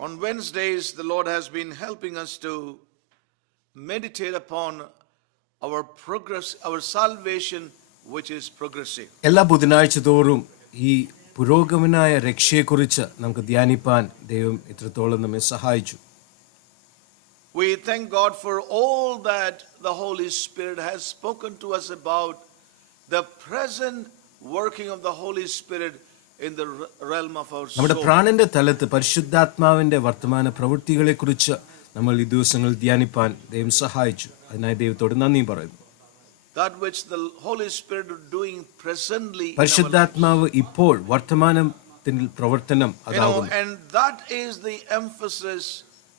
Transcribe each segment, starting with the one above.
On Wednesdays, the Lord has been helping us to meditate upon our progress, our salvation, which is progressive. എല്ലാ ബുധനാഴ്ച തോറും ഈ പുരോഗമനായ രക്ഷയെക്കുറിച്ച് നമുക്ക് ധ്യാനിപ്പാൻ ദൈവം ഇത്രത്തോളം നമ്മെ സഹായിച്ചു. We thank God for all that the Holy Spirit has spoken to us about the present working of the Holy Spirit in the realm of our soul. നമ്മുടെ പ്രാണന്റെ തലത്ത് പരിശുദ്ധാത്മാവിന്റെ വർത്തമാന പ്രവൃത്തികളെക്കുറിച്ച് നമ്മൾ ഈ ദിവസങ്ങൾ ധ്യാനിപ്പാൻ ദൈവം സഹായിച്ചു. അതിനായി ദൈവത്തോട് നന്ദി പറയുന്നു. That which the Holy Spirit is doing presently, പരിശുദ്ധാത്മാവ് ഇപ്പോൾ വർത്തമാനത്തിൽ പ്രവർത്തനം അതാകുന്നു. and that is the emphasis,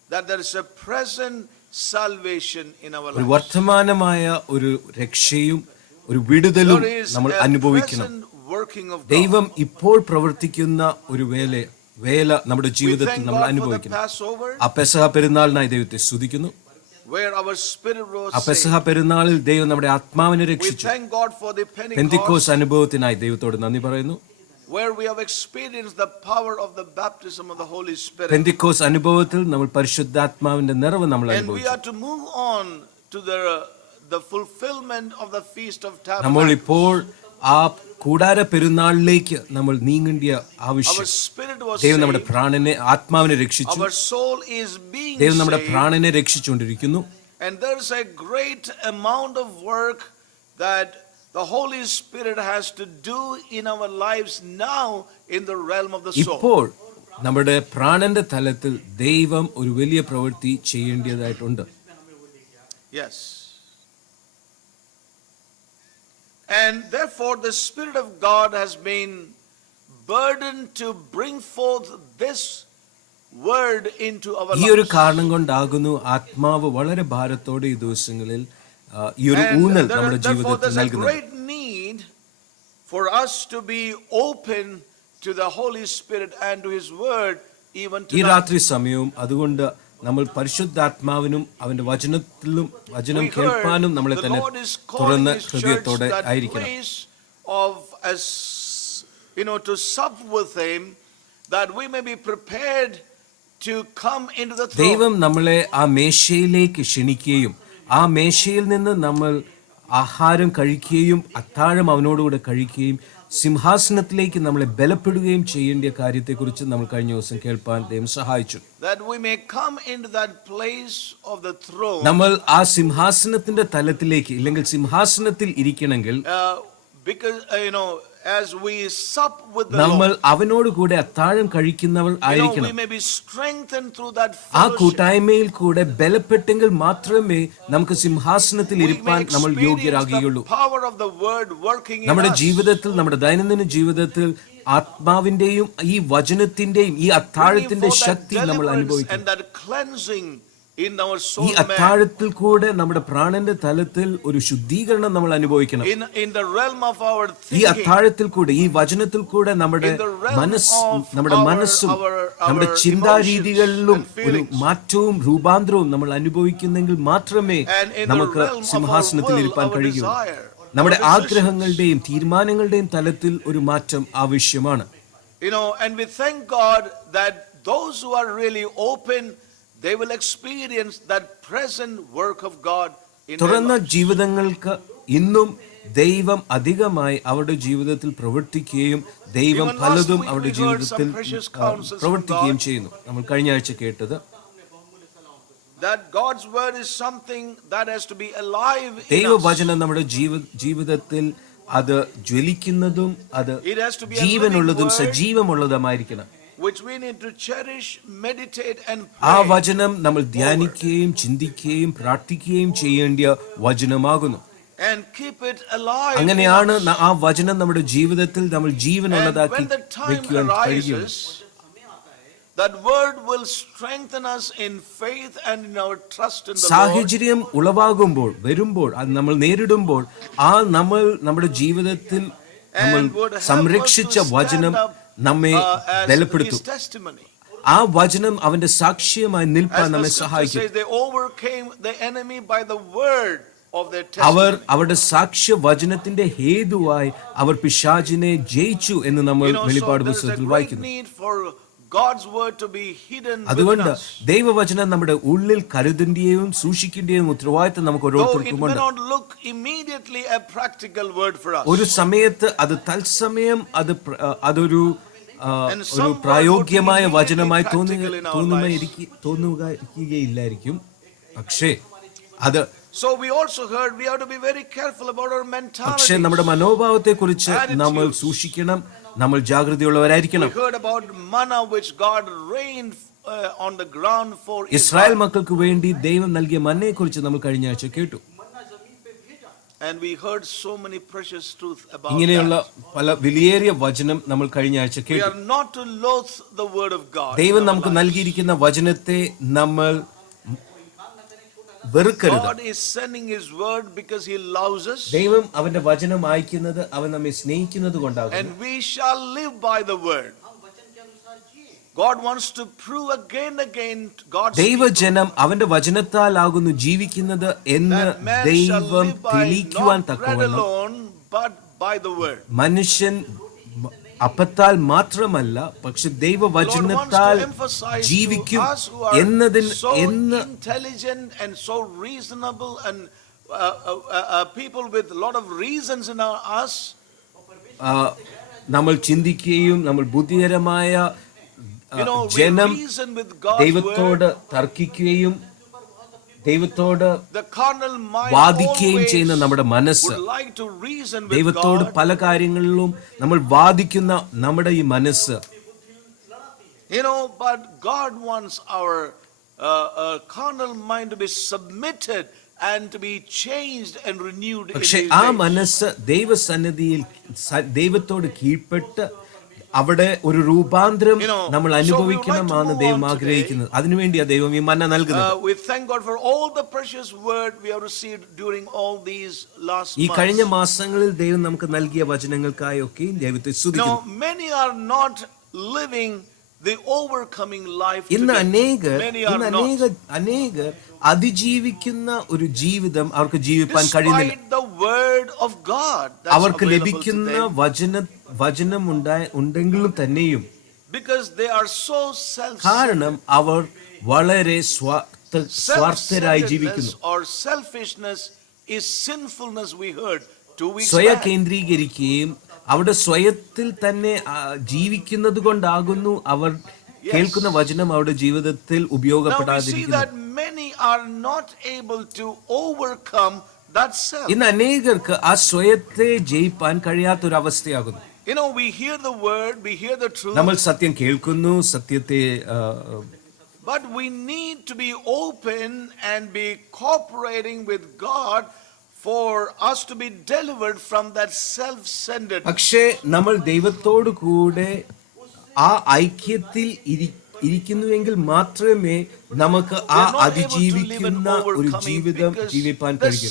that there is a present salvation in our ഒരു lives. വർത്തമാനമായ ഒരു രക്ഷയും ഒരു വിടുതലും There is നമ്മൾ a അനുഭവിക്കണം. present working of God. ദൈവം ഇപ്പോൾ പ്രവർത്തിക്കുന്ന ഒരു വേല നമ്മുടെ We ജീവിതത്തിൽ thank നമ്മൾ God for the അനുഭവിക്കണം. Passover, ആ പെസഹ പെരുന്നാളിനായി ദൈവത്തെ സ്തുതിക്കുന്നു. where our spirit was ആ പെസഹ saved. പെരുന്നാളിൽ ദൈവം നമ്മുടെ ആത്മാവിനെ We രക്ഷിച്ചു. thank God for the Pentecost, പെന്തിക്കോസ് അനുഭവത്തിനായി ദൈവത്തോട് നന്ദി പറയുന്നു. where we have experienced the power of the baptism of the Holy Spirit. പെന്തിക്കോസ് അനുഭവത്തിൽ നമ്മൾ പരിശുദ്ധാത്മാവിന്റെ നിറവ് നമ്മൾ And we അനുഭവിച്ചു. are to move on to the fulfillment of the Feast of നമ്മൾ Tabernacles. ഇപ്പോൾ ആ കൂടാര പെരുന്നാളിലേക്ക് നമ്മൾ നീങ്ങേണ്ട Our ആവശ്യം. spirit was ദൈവം നമ്മുടെ saved. പ്രാണനെ ആത്മാവിനെ രക്ഷിച്ചു. Our soul is being ദൈവം നമ്മുടെ saved. പ്രാണനെ രക്ഷിച്ചുകൊണ്ടിരിക്കുന്നു. And there's a great amount of work that the Holy Spirit has to do in our lives now in the realm of the soul. ഇപ്പോൾ നമ്മുടെ പ്രാണന്റെ തലത്തിൽ ദൈവം ഒരു വലിയ പ്രവൃത്തി ചെയ്യേണ്ടതായിട്ടുണ്ട്. Yes. And therefore the Spirit of God has been burdened to bring forth this word into our ഈ ഒരു lives. കാരണം കൊണ്ടാകുന്നു ആത്മാവ് വളരെ ഭാരത്തോടെ ഈ ദിവസങ്ങളിൽ ഈ ഒരു ഊന്നൽ നമ്മുടെ Therefore ജീവിതത്തിൽ there's a നൽകുന്നത്. great need for us to be open to the Holy Spirit and to His word even ഈ tonight. രാത്രി സമയവും അതുകൊണ്ട് നമ്മൾ പരിശുദ്ധാത്മാവിനും അവന്റെ വചനം കേൾപ്പാനും നമ്മളെ The തന്നെ Lord is calling തുറന്ന His church ഹൃദയത്തോടെ that ആയിരിക്കണം. place of as to sup with Him, that we may be prepared to come into the throne. ദൈവം നമ്മളെ ആ മേശയിലേക്ക് ക്ഷണിക്കുകയും ആ മേശയിൽ നിന്ന് നമ്മൾ ആഹാരം കഴിക്കുകയും അത്താഴം അവനോടുകൂടെ കഴിക്കുകയും സിംഹാസനത്തിലേക്ക് നമ്മളെ ബലപ്പെടുകയും ചെയ്യേണ്ട കാര്യത്തെക്കുറിച്ച് നമ്മൾ കഴിഞ്ഞ ദിവസം കേൾപ്പാൻ ദൈവം സഹായിച്ചു. That we may come into that place of the throne. നമ്മൾ ആ സിംഹാസനത്തിന്റെ തലത്തിലേക്ക് ഇല്ലെങ്കിൽ സിംഹാസനത്തിൽ ഇരിക്കണമെങ്കിൽ Because as we sup with the നമ്മൾ Lord, അവനോട് കൂടെ അത്താഴം കഴിക്കുന്നവർ we ആയിരിക്കണം. may be strengthened through that ആ fellowship. കൂട്ടായ്മയിൽ കൂടെ ബലപ്പെട്ടെങ്കിൽ മാത്രമേ നമുക്ക് സിംഹാസനത്തിൽ We may ഇരിപ്പാൻ നമ്മൾ experience യോഗ്യരാകുകയുള്ളൂ. the power of the word working in നമ്മുടെ us. ജീവിതത്തിൽ നമ്മുടെ ദൈനംദിന ജീവിതത്തിൽ ആത്മാവിന്റെയും ഈ വചനത്തിന്റെയും ഈ അത്താഴത്തിന്റെ Bringing forth that ശക്തി നമ്മൾ deliverance അനുഭവിക്കും. and that cleansing in our ഈ soul man. അത്താഴത്തിൽ കൂടെ നമ്മുടെ പ്രാണന്റെ തലത്തിൽ ഒരു ശുദ്ധീകരണം നമ്മൾ അനുഭവിക്കണം. In the realm of our ഈ thinking, അത്താഴത്തിൽ കൂടെ ഈ വചനത്തിൽ കൂടെ നമ്മുടെ in the realm മനസ്സും of നമ്മുടെ our- മനസ്സും our നമ്മുടെ emotions ചിന്താരീതികളിലും and ഒരു feelings. മാറ്റവും രൂപാന്തരവും നമ്മൾ അനുഭവിക്കുന്നെങ്കിൽ മാത്രമേ and in the നമുക്ക് realm of സിംഹാസനത്തിൽ our will, ഇരിപ്പാൻ our കഴിയുള്ളൂ. desire, നമ്മുടെ our decisions. ആഗ്രഹങ്ങളുടെയും തീരുമാനങ്ങളുടെയും തലത്തിൽ ഒരു മാറ്റം ആവശ്യമാണ്. And we thank God that those who are really open, they will experience that present work of God in their തുറന്ന lives. ജീവിതങ്ങൾക്ക് ഇന്നും ദൈവം അധികമായി അവരുടെ ജീവിതത്തിൽ പ്രവർത്തിക്കുകയും ദൈവം Even last പലതും week അവരുടെ we heard ജീവിതത്തിൽ some precious counsels from പ്രവർത്തിക്കുകയും God. ചെയ്യുന്നു. നമ്മൾ കഴിഞ്ഞ ആഴ്ച കേട്ടത് That God's word is something that has to be alive in us. ദൈവവചനം നമ്മുടെ ജീവിതത്തിൽ അത് ജ്വലിക്കുന്നതും അത് It has to be a ജീവനുള്ളതും living word, സജീവമുള്ളതുമായിരിക്കണം. which we need to cherish, meditate and ആ pray. വചനം നമ്മൾ ധ്യാനിക്കുകയും ചിന്തിക്കുകയും പ്രാർത്ഥിക്കുകയും ചെയ്യേണ്ട വചനമാകുന്നു. And keep it alive. അങ്ങനെയാണ് in us. ആ വചനം നമ്മുടെ ജീവിതത്തിൽ നമ്മൾ And ജീവനുള്ളതാക്കി when the time വെക്കുവാൻ കഴിയുള്ളൂ. arises, that word will strengthen us in faith and in our trust in the Lord. സാഹചര്യം വരുമ്പോൾ അത് നമ്മൾ നേരിടുമ്പോൾ ആ നമ്മൾ നമ്മുടെ ജീവിതത്തിൽ നമ്മൾ And would help us സംരക്ഷിച്ച to stand വചനം up, നമ്മെ as ബലപ്പെടുത്തും. his testimony. ആ വചനം അവന്റെ സാക്ഷ്യമായി നിൽപ്പാൻ As the നമ്മെ scripture സഹായിക്കും. says, they overcame the enemy by the word of their our testimony. അവരുടെ സാക്ഷ്യ വചനത്തിന്റെ ഹേതുവായി അവർ പിശാചിനെ ജയിച്ചു എന്ന് നമ്മൾ So വെളിപ്പാട് there's a പുസ്തകത്തിൽ great വായിക്കുന്നു. need for God's word to be hidden within അതുകൊണ്ട് us. ദൈവവചനം നമ്മുടെ ഉള്ളിൽ കരുതേണ്ടിയും സൂക്ഷിക്കേണ്ടിയും ഉത്തരവാദിത്തം നമുക്ക് Though it ഓരോരുത്തർക്കും may ഉണ്ട്. not look immediately a practical word for us. ഒരു സമയത്ത് അത് തത്സമയം അതൊരു And ഒരു some word പ്രായോഗികമായ would be വചനമായി immediately practical in our lives. തോന്നുകയില്ലായിരിക്കും. പക്ഷേ അത് So we also heard we have to be very careful about our പക്ഷേ mentality. നമ്മുടെ മനോഭാവത്തെ കുറിച്ച് Attitudes. നമ്മൾ സൂക്ഷിക്കണം, നമ്മൾ ജാഗ്രതയുള്ളവരായിരിക്കണം. We heard about manna which God rained on the ground for Israel Israel. മക്കൾക്ക് വേണ്ടി ദൈവം നൽകിയ മന്നയെ കുറിച്ച് നമ്മൾ കഴിഞ്ഞ ആഴ്ച കേട്ടു. And we heard so many precious truths about ഇങ്ങനെയുള്ള that. പല വിലയേറിയ വചനം നമ്മൾ കഴിഞ്ഞ ആഴ്ച We കേട്ടു. are not to loathe the word of God. ദൈവം in our നമുക്ക് lives. നൽകിയിരിക്കുന്ന വചനത്തെ നമ്മൾ വെറുക്കരുത്. God is sending His word because He loves us, ദൈവം അവന്റെ വചനം അയക്കുന്നത് അവൻ നമ്മെ സ്നേഹിക്കുന്നത് കൊണ്ടാകും. and we shall live by the word. God wants to prove again and again God's people ദൈവജനം അവന്റെ വചനത്താലാകുന്നു ജീവിക്കുന്നത് എന്ന് that man shall ദൈവം live by തെളിയിക്കുവാൻ not bread തക്കവണ്ണം alone but by the word. മനുഷ്യൻ അപ്പത്താൽ മാത്രമല്ല പക്ഷെ ദൈവവചനത്താൽ Lord wants to emphasize ജീവിക്കും to us who are എന്നതിന് so എന്ന് intelligent and so reasonable and people with a lot of reasons in us. നമ്മൾ ചിന്തിക്കുകയും നമ്മൾ ബുദ്ധികരമായ We ജനം reason with God's ദൈവത്തോട് word. തർക്കിക്കുകയും ദൈവത്തോട് The carnal mind വാദിക്കുകയും always ചെയ്യുന്ന നമ്മുടെ മനസ്സ്, would like to reason with ദൈവത്തോട് God. പല കാര്യങ്ങളിലും നമ്മൾ വാദിക്കുന്ന നമ്മുടെ ഈ മനസ്സ്, But God wants our carnal mind to be submitted and to be changed and renewed in പക്ഷെ these ആ days. മനസ്സ് ദൈവസന്നിധിയിൽ ദൈവത്തോട് കീഴ്പ്പെട്ട് അവിടെ ഒരു രൂപാന്തരം നമ്മൾ അനുഭവിക്കണമെന്നാണ് ദൈവം ആഗ്രഹിക്കുന്നത്. അതിനുവേണ്ടിയാ ദൈവം ഈ മന്ന നൽകുന്നത്. We thank God for all the precious word we have received during all these last ഈ കഴിഞ്ഞ months. മാസങ്ങളിൽ ദൈവം നമുക്ക് നൽകിയ വചനങ്ങൾക്കായി ഒക്കെയും ദൈവത്തെ സ്തുതിക്കുന്നു. Many are not living the overcoming life ഇന്ന് today. Many are not. അനേകർ അതിജീവിക്കുന്ന ഒരു ജീവിതം അവർക്ക് ജീവിപ്പാൻ കഴിയുന്നില്ല. Despite the word of God that's അവർക്ക് available to ലഭിക്കുന്ന them. വചനം ഉണ്ടെങ്കിലും തന്നെയും Because they are so കാരണം അവർ വളരെ സ്വാർത്ഥരായി ജീവിക്കുന്നു. Self-centeredness or selfishness is sinfulness, we heard 2 weeks സ്വയം back. കേന്ദ്രീകരിക്കുകയും അവിടെ സ്വയത്തിൽ തന്നെ ജീവിക്കുന്നത് കൊണ്ടാകുന്നു അവർ കേൾക്കുന്ന വചനം അവരുടെ ജീവിതത്തിൽ Now we see ഉപയോഗപ്പെടാതിരിക്കുന്നത്. that many are not able to overcome that self. ഇന്ന് അനേകർക്ക് ആ സ്വയത്തെ ജയിപ്പാൻ കഴിയാത്തൊരവസ്ഥയാകുന്നു. We hear the word, we hear the truth, നമ്മൾ സത്യം കേൾക്കുന്നു, സത്യത്തെ but we need to be open and be cooperating with God for us to be delivered from that self-centered. പക്ഷേ നമ്മൾ ദൈവത്തോടു കൂടെ ആ ഐക്യത്തിൽ ഇരിക്കുന്നുവെങ്കിൽ മാത്രമേ നമുക്ക് ആ അതിജീവിക്കുന്ന ഒരു ജീവിതം ജീവിപ്പാൻ കഴിയൂ.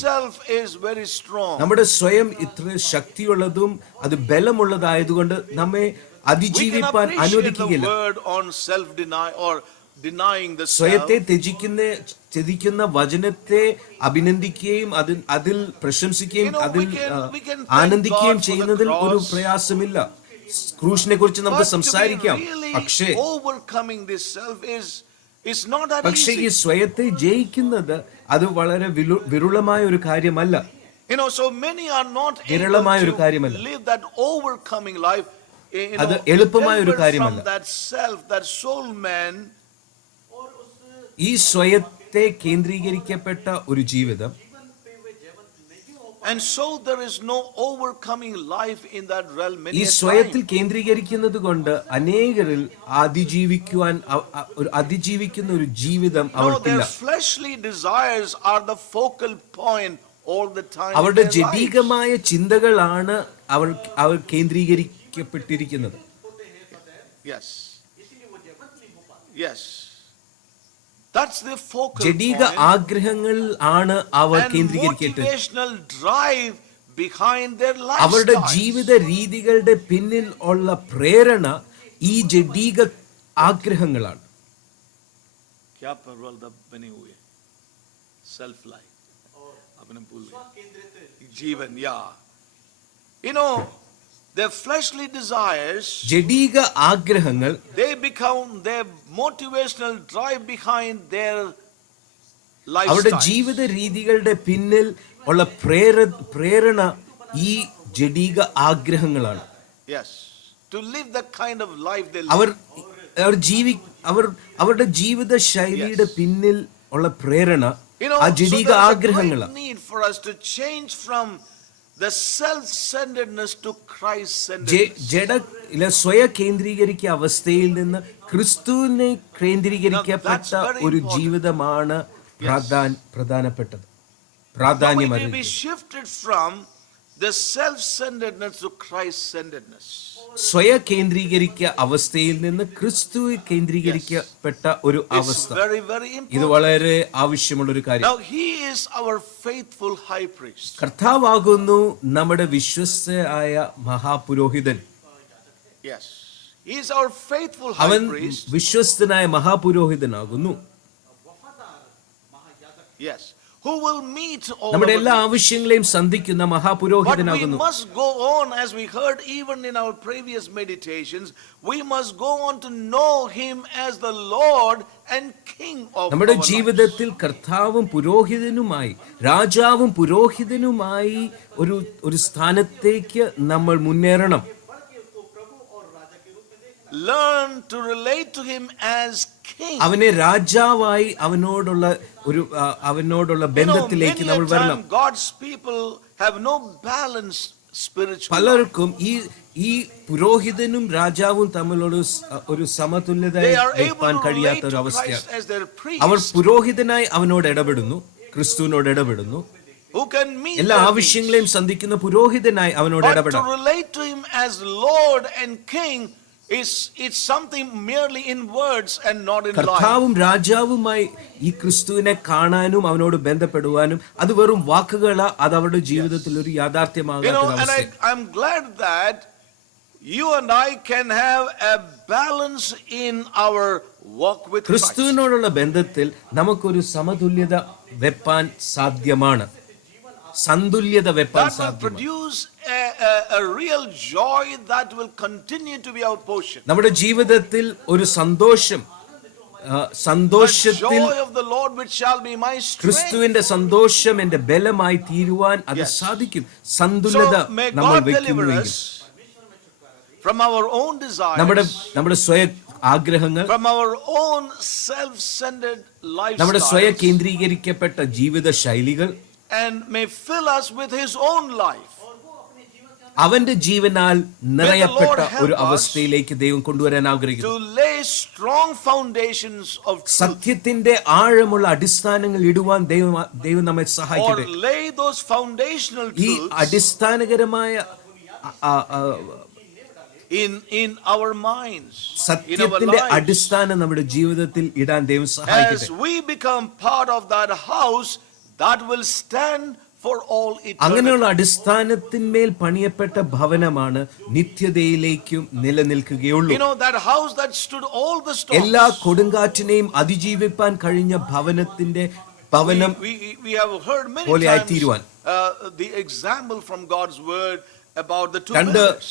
നമ്മുടെ സ്വയം ഇത്ര ശക്തിയുള്ളതും അത് ബലമുള്ളതായതുകൊണ്ട് നമ്മെ അതിജീവിപ്പാൻ അനുവദിക്കുകയില്ല. സ്വയത്തെ ത്യജിക്കുന്ന വചനത്തെ അഭിനന്ദിക്കുകയും അതിൽ പ്രശംസിക്കുകയും അതിൽ ആനന്ദിക്കുകയും ചെയ്യുന്നതിൽ ഒരു പ്രയാസമില്ല. ക്രൂശിനെ കുറിച്ച് നമുക്ക് സംസാരിക്കാം. പക്ഷേ ഈ സ്വയത്തെ ജയിക്കുന്നത് അത് വളരെ വിരളമായ ഒരു കാര്യമല്ല. വിരളമായ ഒരു കാര്യമല്ല. അത് എളുപ്പമായ ഒരു കാര്യമല്ല. ഈ സ്വയത്തെ കേന്ദ്രീകരിക്കപ്പെട്ട ഒരു ജീവിതം, and so there is no overcoming life in that realm. ഈ സ്വയത്തിൽ കേന്ദ്രീകരിക്കുന്നത് കൊണ്ട് അനേകരിൽ അതിജീവിക്കുന്ന ഒരു ജീവിതം അവർക്കില്ല. Their fleshly desires are the focal point all the time. അവരുടെ ജഡികമായ ചിന്തകളാണ് അവർ കേന്ദ്രീകരിക്കപ്പെട്ടിരിക്കുന്നത്. Yes, that's the focal ജഡിക point. ആഗ്രഹങ്ങൾ ആണ് അവർ കേന്ദ്രീകരിക്കേണ്ടത്. Motivational drive behind their അവരുടെ lifestyle. ജീവിത രീതികളുടെ പിന്നിൽ ഉള്ള പ്രേരണ ഈ ജഡിക ആഗ്രഹങ്ങളാണ്. क्या परवल दब बने हुए सेल्फ लाइफ अपने भूल गए जीवन. their fleshly desires, ജഡിക ആഗ്രഹങ്ങൾ they become their motivational drive behind their അവരുടെ lifestyle. ജീവിത രീതികളുടെ പിന്നിൽ ഉള്ള പ്രേരണ ഈ ജഡിക ആഗ്രഹങ്ങളാണ്. Yes, to live the kind of life they live. അവർ അവരുടെ ജീവിത ശൈലിയുടെ പിന്നിൽ ഉള്ള പ്രേരണ ആ So ജഡിക there's a ആഗ്രഹങ്ങളാണ്. great need for us to change from the self-centeredness to Christ-centeredness. സ്വയ കേന്ദ്രീകരിക്ക അവസ്ഥയിൽ നിന്ന് ക്രിസ്തുവിനെ കേന്ദ്രീകരിക്കപ്പെട്ട ഒരു ജീവിതമാണ് പ്രധാനപ്പെട്ടത്, Now it പ്രാധാന്യം will be shifted from the self-centeredness to Christ-centeredness. സ്വയ കേന്ദ്രീകരിക്ക അവസ്ഥയിൽ നിന്ന് ക്രിസ്തു കേന്ദ്രീകരിക്കപ്പെട്ട ഒരു It's അവസ്ഥ. very, very ഇത് important. വളരെ ആവശ്യമുള്ള ഒരു കാര്യം. Now he is our faithful high priest. കർത്താവാകുന്നു നമ്മുടെ വിശ്വസ്തയായ മഹാപുരോഹിതൻ. Yes, he is our faithful high അവൻ priest. വിശ്വസ്തനായ മഹാപുരോഹിതനാകുന്നു. Yes, who will meet all നമ്മുടെ our എല്ലാ needs. ആവശ്യങ്ങളെയും സന്ധിക്കുന്ന But we മഹാപുരോഹിതനാകുന്നു. must go on, as we heard even in our previous meditations, we must go on to know him as the Lord and King of നമ്മുടെ our lives. ജീവിതത്തിൽ കർത്താവും പുരോഹിതനുമായി, രാജാവും പുരോഹിതനുമായി ഒരു സ്ഥാനത്തേക്ക് നമ്മൾ മുന്നേറണം. Learn to relate to him as King. അവനെ രാജാവായി അവനോടുള്ള ബന്ധത്തിലേക്ക് നമ്മൾ many a വരണം. time God's people have no balance spiritually. പലർക്കും ഈ പുരോഹിതനും രാജാവും തമ്മിലുള്ള ഒരു സമതുല്യത They are able വെക്കാൻ to കഴിയാത്ത relate ഒരു to അവസ്ഥയാണ്. Christ as their our priest, പുരോഹിതനായി അവനോട് ഇടപെടുന്നു, ക്രിസ്തുവിനോട് ഇടപെടുന്നു, who can meet എല്ലാ their ആവശ്യങ്ങളെയും needs. സന്ധിക്കുന്ന പുരോഹിതനായി അവനോട് But to ഇടപെടാം. relate to him as Lord and King it's something merely in words and not in life. കർത്താവും രാജാവുമായി ഈ ക്രിസ്തുവിനെ കാണാനും അവനോട് ബന്ധപ്പെടുവാനും അത് വെറും വാക്കുകളാ, അത് അവരുടെ ജീവിതത്തിൽ ഒരു യാഥാർത്ഥ്യമാകാത്ത And അവസ്ഥ. I'm glad that you and I can have a balance in our walk with Christ. ക്രിസ്തുവിനോടുള്ള ബന്ധത്തിൽ നമുക്കൊരു സമതുല്യത വെപ്പാൻ സാധ്യമാണ്, സന്തുല്യത വെപ്പാൻ That will സാധ്യമാണ്. produce a real joy that will continue to be our portion. നമ്മുടെ ജീവിതത്തിൽ ഒരു സന്തോഷം, The സന്തോഷത്തിൽ joy of the Lord which shall be my strength. ക്രിസ്തുവിന്റെ സന്തോഷം എന്റെ ബലമായി തീരുവാൻ അത് Yes. സാധിക്കും. സന്തുലിത So may നമ്മൾ God deliver വെക്കുന്നുവെങ്കിൽ us from our own നമ്മുടെ desires, സ്വയ ആഗ്രഹങ്ങൾ, from our own self-centered നമ്മുടെ സ്വയ lifestyle, കേന്ദ്രീകരിക്കപ്പെട്ട ജീവിത ശൈലികൾ and may fill us with His own life. അവന്റെ ജീവനാൽ നിറയപ്പെട്ട help ഒരു us അവസ്ഥയിലേക്ക് ദൈവം കൊണ്ടുവരാൻ ആഗ്രഹിക്കുന്നു. To lay strong foundations of truth, സത്യത്തിന്റെ ആഴമുള്ള അടിസ്ഥാനങ്ങൾ ഇടുവാൻ ദൈവം നമ്മെ or സഹായിക്കട്ടെ. lay those foundational ഈ truths അടിസ്ഥാനകരമായ in our minds, in our സത്യത്തിന്റെ lives. അടിസ്ഥാനം നമ്മുടെ ജീവിതത്തിൽ ഇടാൻ ദൈവം സഹായിക്കട്ടെ. As we become part of that house that will stand for all അങ്ങനെയുള്ള eternity. അടിസ്ഥാനത്തിന്മേൽ പണിയപ്പെട്ട ഭവനമാണ് നിത്യതയിലേക്കും നിലനിൽക്കുകയുള്ളൂ. That house that stood all the storms. എല്ലാ കൊടുങ്കാറ്റിനെയും അതിജീവിപ്പാൻ കഴിഞ്ഞ ഭവനം We have heard many പോലെ times ആയിത്തീരുവാൻ. the example from God's word about the two രണ്ട് pillars.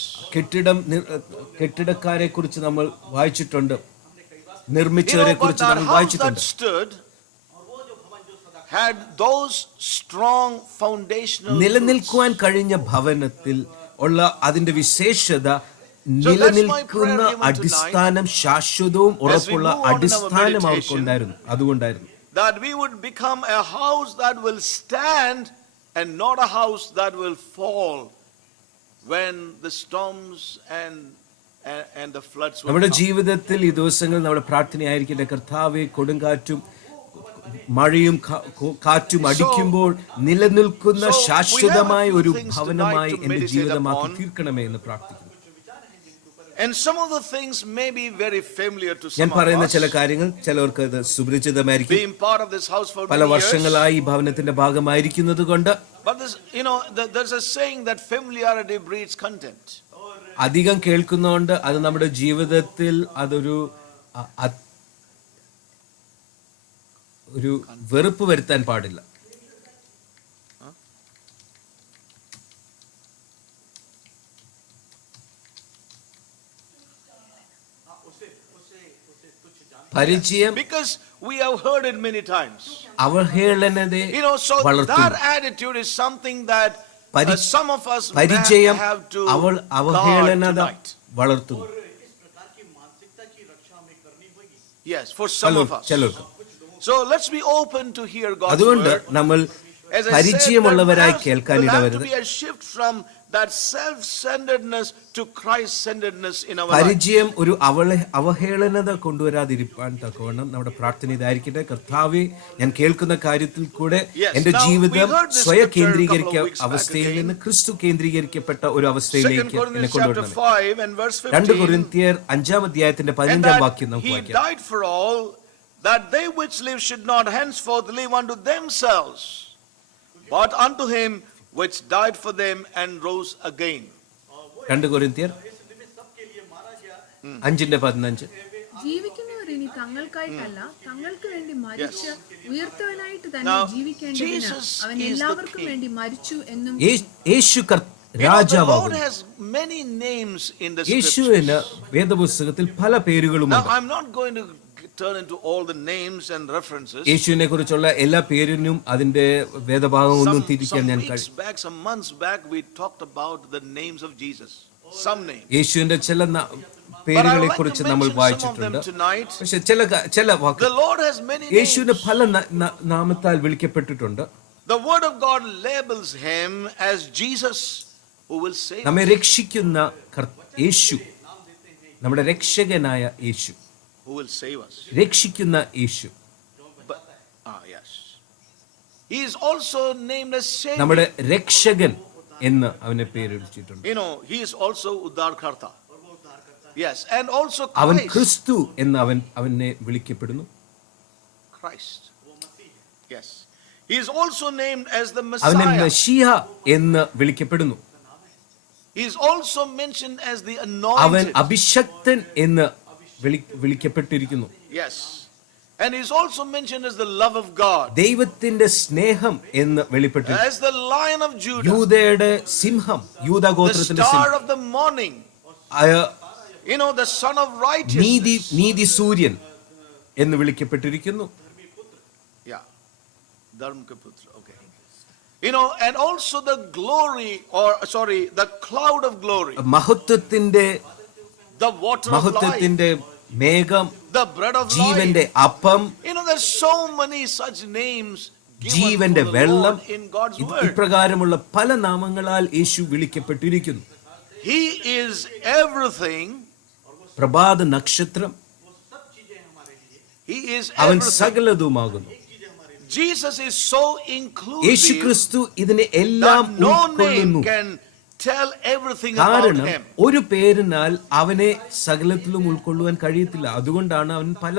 കെട്ടിടക്കാരെ കുറിച്ച് നമ്മൾ വായിച്ചിട്ടുണ്ട്, നിർമ്മിച്ചവരെ But കുറിച്ച് that നമ്മൾ house that വായിച്ചിട്ടുണ്ട്. stood had those strong foundational truths. നിലനിൽക്കുവാൻ കഴിഞ്ഞ ഭവനത്തിൽ ഉള്ള അതിന്റെ വിശേഷത നിലനിൽക്കുന്ന അടിസ്ഥാനം ശാശ്വതവും ഉറപ്പുള്ള അടിസ്ഥാനം അവർക്കുണ്ടായിരുന്നു. അതുകൊണ്ടായിരുന്നു That we would become a house that will stand and not a house that will fall when the storms and the floods will നമ്മുടെ come. ജീവിതത്തിൽ ഈ ദിവസങ്ങൾ നമ്മുടെ പ്രാർത്ഥനയായിരിക്കട്ടെ, കർത്താവേ, കൊടുങ്കാറ്റും മഴയും കാറ്റും അടിക്കുമ്പോൾ നിലനിൽക്കുന്ന ശാശ്വതമായ ഒരു ഭവനമായി എന്റെ ജീവിതമാക്കി തീർക്കണമേ എന്ന് പ്രാർത്ഥിക്കുന്നു. And some of the things may be very familiar to ഞാൻ some പറയുന്ന of ചില us, കാര്യങ്ങൾ ചിലർക്ക് അത് സുപരിചിതമായിരിക്കും. being part of this house for പല many years. വർഷങ്ങളായി ഈ ഭവനത്തിന്റെ ഭാഗമായിരിക്കുന്നത് കൊണ്ട് But this, there's a saying that familiarity breeds contempt. അധികം കേൾക്കുന്നതുകൊണ്ട് അത് നമ്മുടെ ജീവിതത്തിൽ അതൊരു ഒരു വെറുപ്പ് വരുത്താൻ പാടില്ല. പരിചയം Because we have heard it many times. അവഹേളനതെ So വളർത്തുന്നു. that attitude is something that പരി- some of us may പരിചയം have to അവൾ guard അവഹേളനത tonight. വളർത്തുന്നു. Yes, for some of us. ചിലർക്ക് So let's be open to hear God's അതുകൊണ്ട് word. നമ്മൾ As I said, പരിചയമുള്ളവരായി there കേൾക്കാൻ will have to ഇടവരുത്. be a shift from that self-centeredness to Christ-centeredness in our life. പരിചയം ഒരു അവഹേളനത കൊണ്ടുവരാതിരിക്കാൻ തക്കവണ്ണം നമ്മുടെ പ്രാർത്ഥന ഇതായിരിക്കട്ടെ. കർത്താവേ, ഞാൻ കേൾക്കുന്ന കാര്യത്തിൽ കൂടെ Yes. എന്റെ Now, ജീവിതം we heard this സ്വയ scripture a couple of കേന്ദ്രീകരിക്ക weeks back അവസ്ഥയിൽ again. നിന്ന് ക്രിസ്തു കേന്ദ്രീകരിക്കപ്പെട്ട ഒരു 2 അവസ്ഥയിലേക്ക് എന്നെ Corinthians chapter കൊണ്ടുവരണം. 5 and verse 2 15. കൊരിന്ത്യർ 5-ാം അധ്യായത്തിന്റെ And 15-ാം that വാക്യം നമുക്ക് he വായിക്കാം. died for all, that they which live should not henceforth live unto themselves, but unto him which died for them and rose again. 2 കൊരിന്ത്യർ 5:15. ജീവിക്കുന്നവർ ഇനി തങ്ങൾക്കായിട്ടല്ല, തങ്ങൾക്ക് വേണ്ടി മരിച്ച് ഉയർത്തവനായിട്ട് തന്നെ Now, ജീവിക്കേണ്ടതിന് Jesus അവൻ is the എല്ലാവർക്കും king. വേണ്ടി മരിച്ചു എന്നും യേശു The Lord രാജാവാകുന്നു. has many names in the യേശുവിന് scriptures. വേദപുസ്തകത്തിൽ പല Now, പേരുകളുമുണ്ട്. I'm not going to turn into all the names and references. യേശുവിനെ കുറിച്ചുള്ള എല്ലാ പേരിനും അതിന്റെ വേദഭാഗം ഒന്നും തിരിക്കാൻ ഞാൻ weeks back, some months back, we talked about the names of Jesus. Some names. യേശുവിന്റെ ചില പേരുകളെ കുറിച്ച് നമ്മൾ വായിച്ചിട്ടുണ്ട്. പക്ഷെ ചില The വാക്കുകൾ Lord has many യേശുവിന് names. പല നാമത്താൽ വിളിക്കപ്പെട്ടിട്ടുണ്ട്. The word of God labels him as Jesus who will save us. നമ്മെ രക്ഷിക്കുന്ന യേശു, നമ്മുടെ രക്ഷകനായ യേശു, Who will save us. രക്ഷിക്കുന്ന യേശു, But, yes. He is also named as Savior. നമ്മുടെ രക്ഷകൻ എന്ന് അവനെ പേര് വിളിച്ചിട്ടുണ്ട്. He is also Uddharkarta. Yes, and also അവൻ Christ. ക്രിസ്തു എന്ന് അവനെ വിളിക്കപ്പെടുന്നു. Christ. Yes. He is also named as the അവനെ Messiah. മെശിഹ എന്ന് വിളിക്കപ്പെടുന്നു. He is also mentioned as the അവൻ anointed. അഭിഷക്തൻ എന്ന് വിളിക്കപ്പെട്ടിരിക്കുന്നു. Yes. And he is also mentioned as the love of God. ദൈവത്തിന്റെ സ്നേഹം എന്ന് വെളിപ്പെട്ടിരിക്കുന്നു. As the Lion of Judah. യൂദയുടെ സിംഹം, യൂദ The ഗോത്രത്തിന്റെ star സിംഹം, of the morning. ആ, The Son of righteousness. നീതി സൂര്യൻ എന്ന് വിളിക്കപ്പെട്ടിരിക്കുന്നു. Yeah. Dharmakaputra. Okay. And also the glory, the cloud of glory. മഹത്വത്തിന്റെ The water of life. മഹത്വത്തിന്റെ മേഘം, The bread of ജീവന്റെ life. അപ്പം, There's so many such names given ജീവന്റെ for the വെള്ളം, Lord in God's word. ഇപ്രകാരമുള്ള പല നാമങ്ങളാൽ യേശു വിളിക്കപ്പെട്ടിരിക്കുന്നു. He is everything. പ്രഭാത നക്ഷത്രം, He is അവൻ everything. സകലതുമാകുന്നു. Jesus is so Yeshu inclusive ക്രിസ്തു ഇതിനെ എല്ലാം that no ഉൾക്കൊള്ളുന്നു. name can tell everything about കാരണം him. ഒരു പേരിനാൽ അവനെ സകലത്തിലും ഉൾക്കൊള്ളുവാൻ കഴിയത്തില്ല. അതുകൊണ്ടാണ് അവൻ പല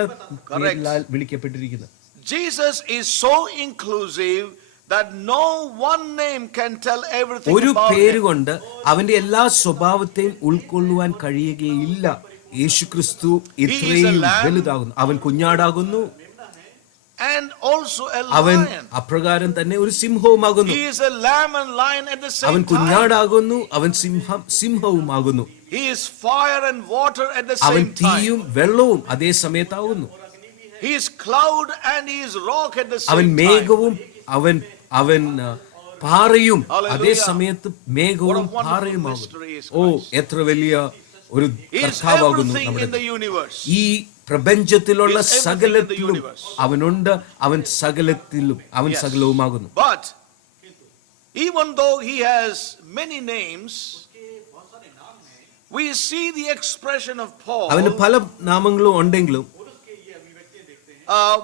പേരിലാൽ വിളിക്കപ്പെട്ടിരിക്കുന്നത്. Jesus is so inclusive that no one name can tell everything ഒരു about പേര് him. കൊണ്ട് അവന്റെ എല്ലാ സ്വഭാവത്തെയും ഉൾക്കൊള്ളുവാൻ കഴിയുകയില്ല. യേശു ക്രിസ്തു ഇത്രയും lamb. വലുതാകുന്നു. അവൻ കുഞ്ഞാടാകുന്നു. And also a അവൻ lion. അപ്രകാരം തന്നെ ഒരു സിംഹവുമാകുന്നു. He is a lamb and lion at the അവൻ same time. കുഞ്ഞാടാകുന്നു, അവൻ സിംഹവുമാകുന്നു. He is fire and water at the അവൻ same time. തീയും വെള്ളവും അതേ സമയത്താകുന്നു. He is cloud and he is rock at the അവൻ same time. മേഘവും അവൻ പാറയും Hallelujah. അതേ സമയത്ത് മേഘവും What a wonderful പാറയുമാകുന്നു. mystery is oh, Christ. എത്ര വലിയ ഒരു He is കർത്താവാകുന്നു everything നമ്മുടെ in the universe. ഈ പ്രപഞ്ചത്തിലുള്ള He is everything in the സകലത്തിലും universe. അവനുണ്ട്. അവൻ സകലത്തിലും അവൻ Yes. സകലവുമാകുന്നു. But even though he has many names, we see the expression of Paul അവന് പല നാമങ്ങളും ഉണ്ടെങ്കിലും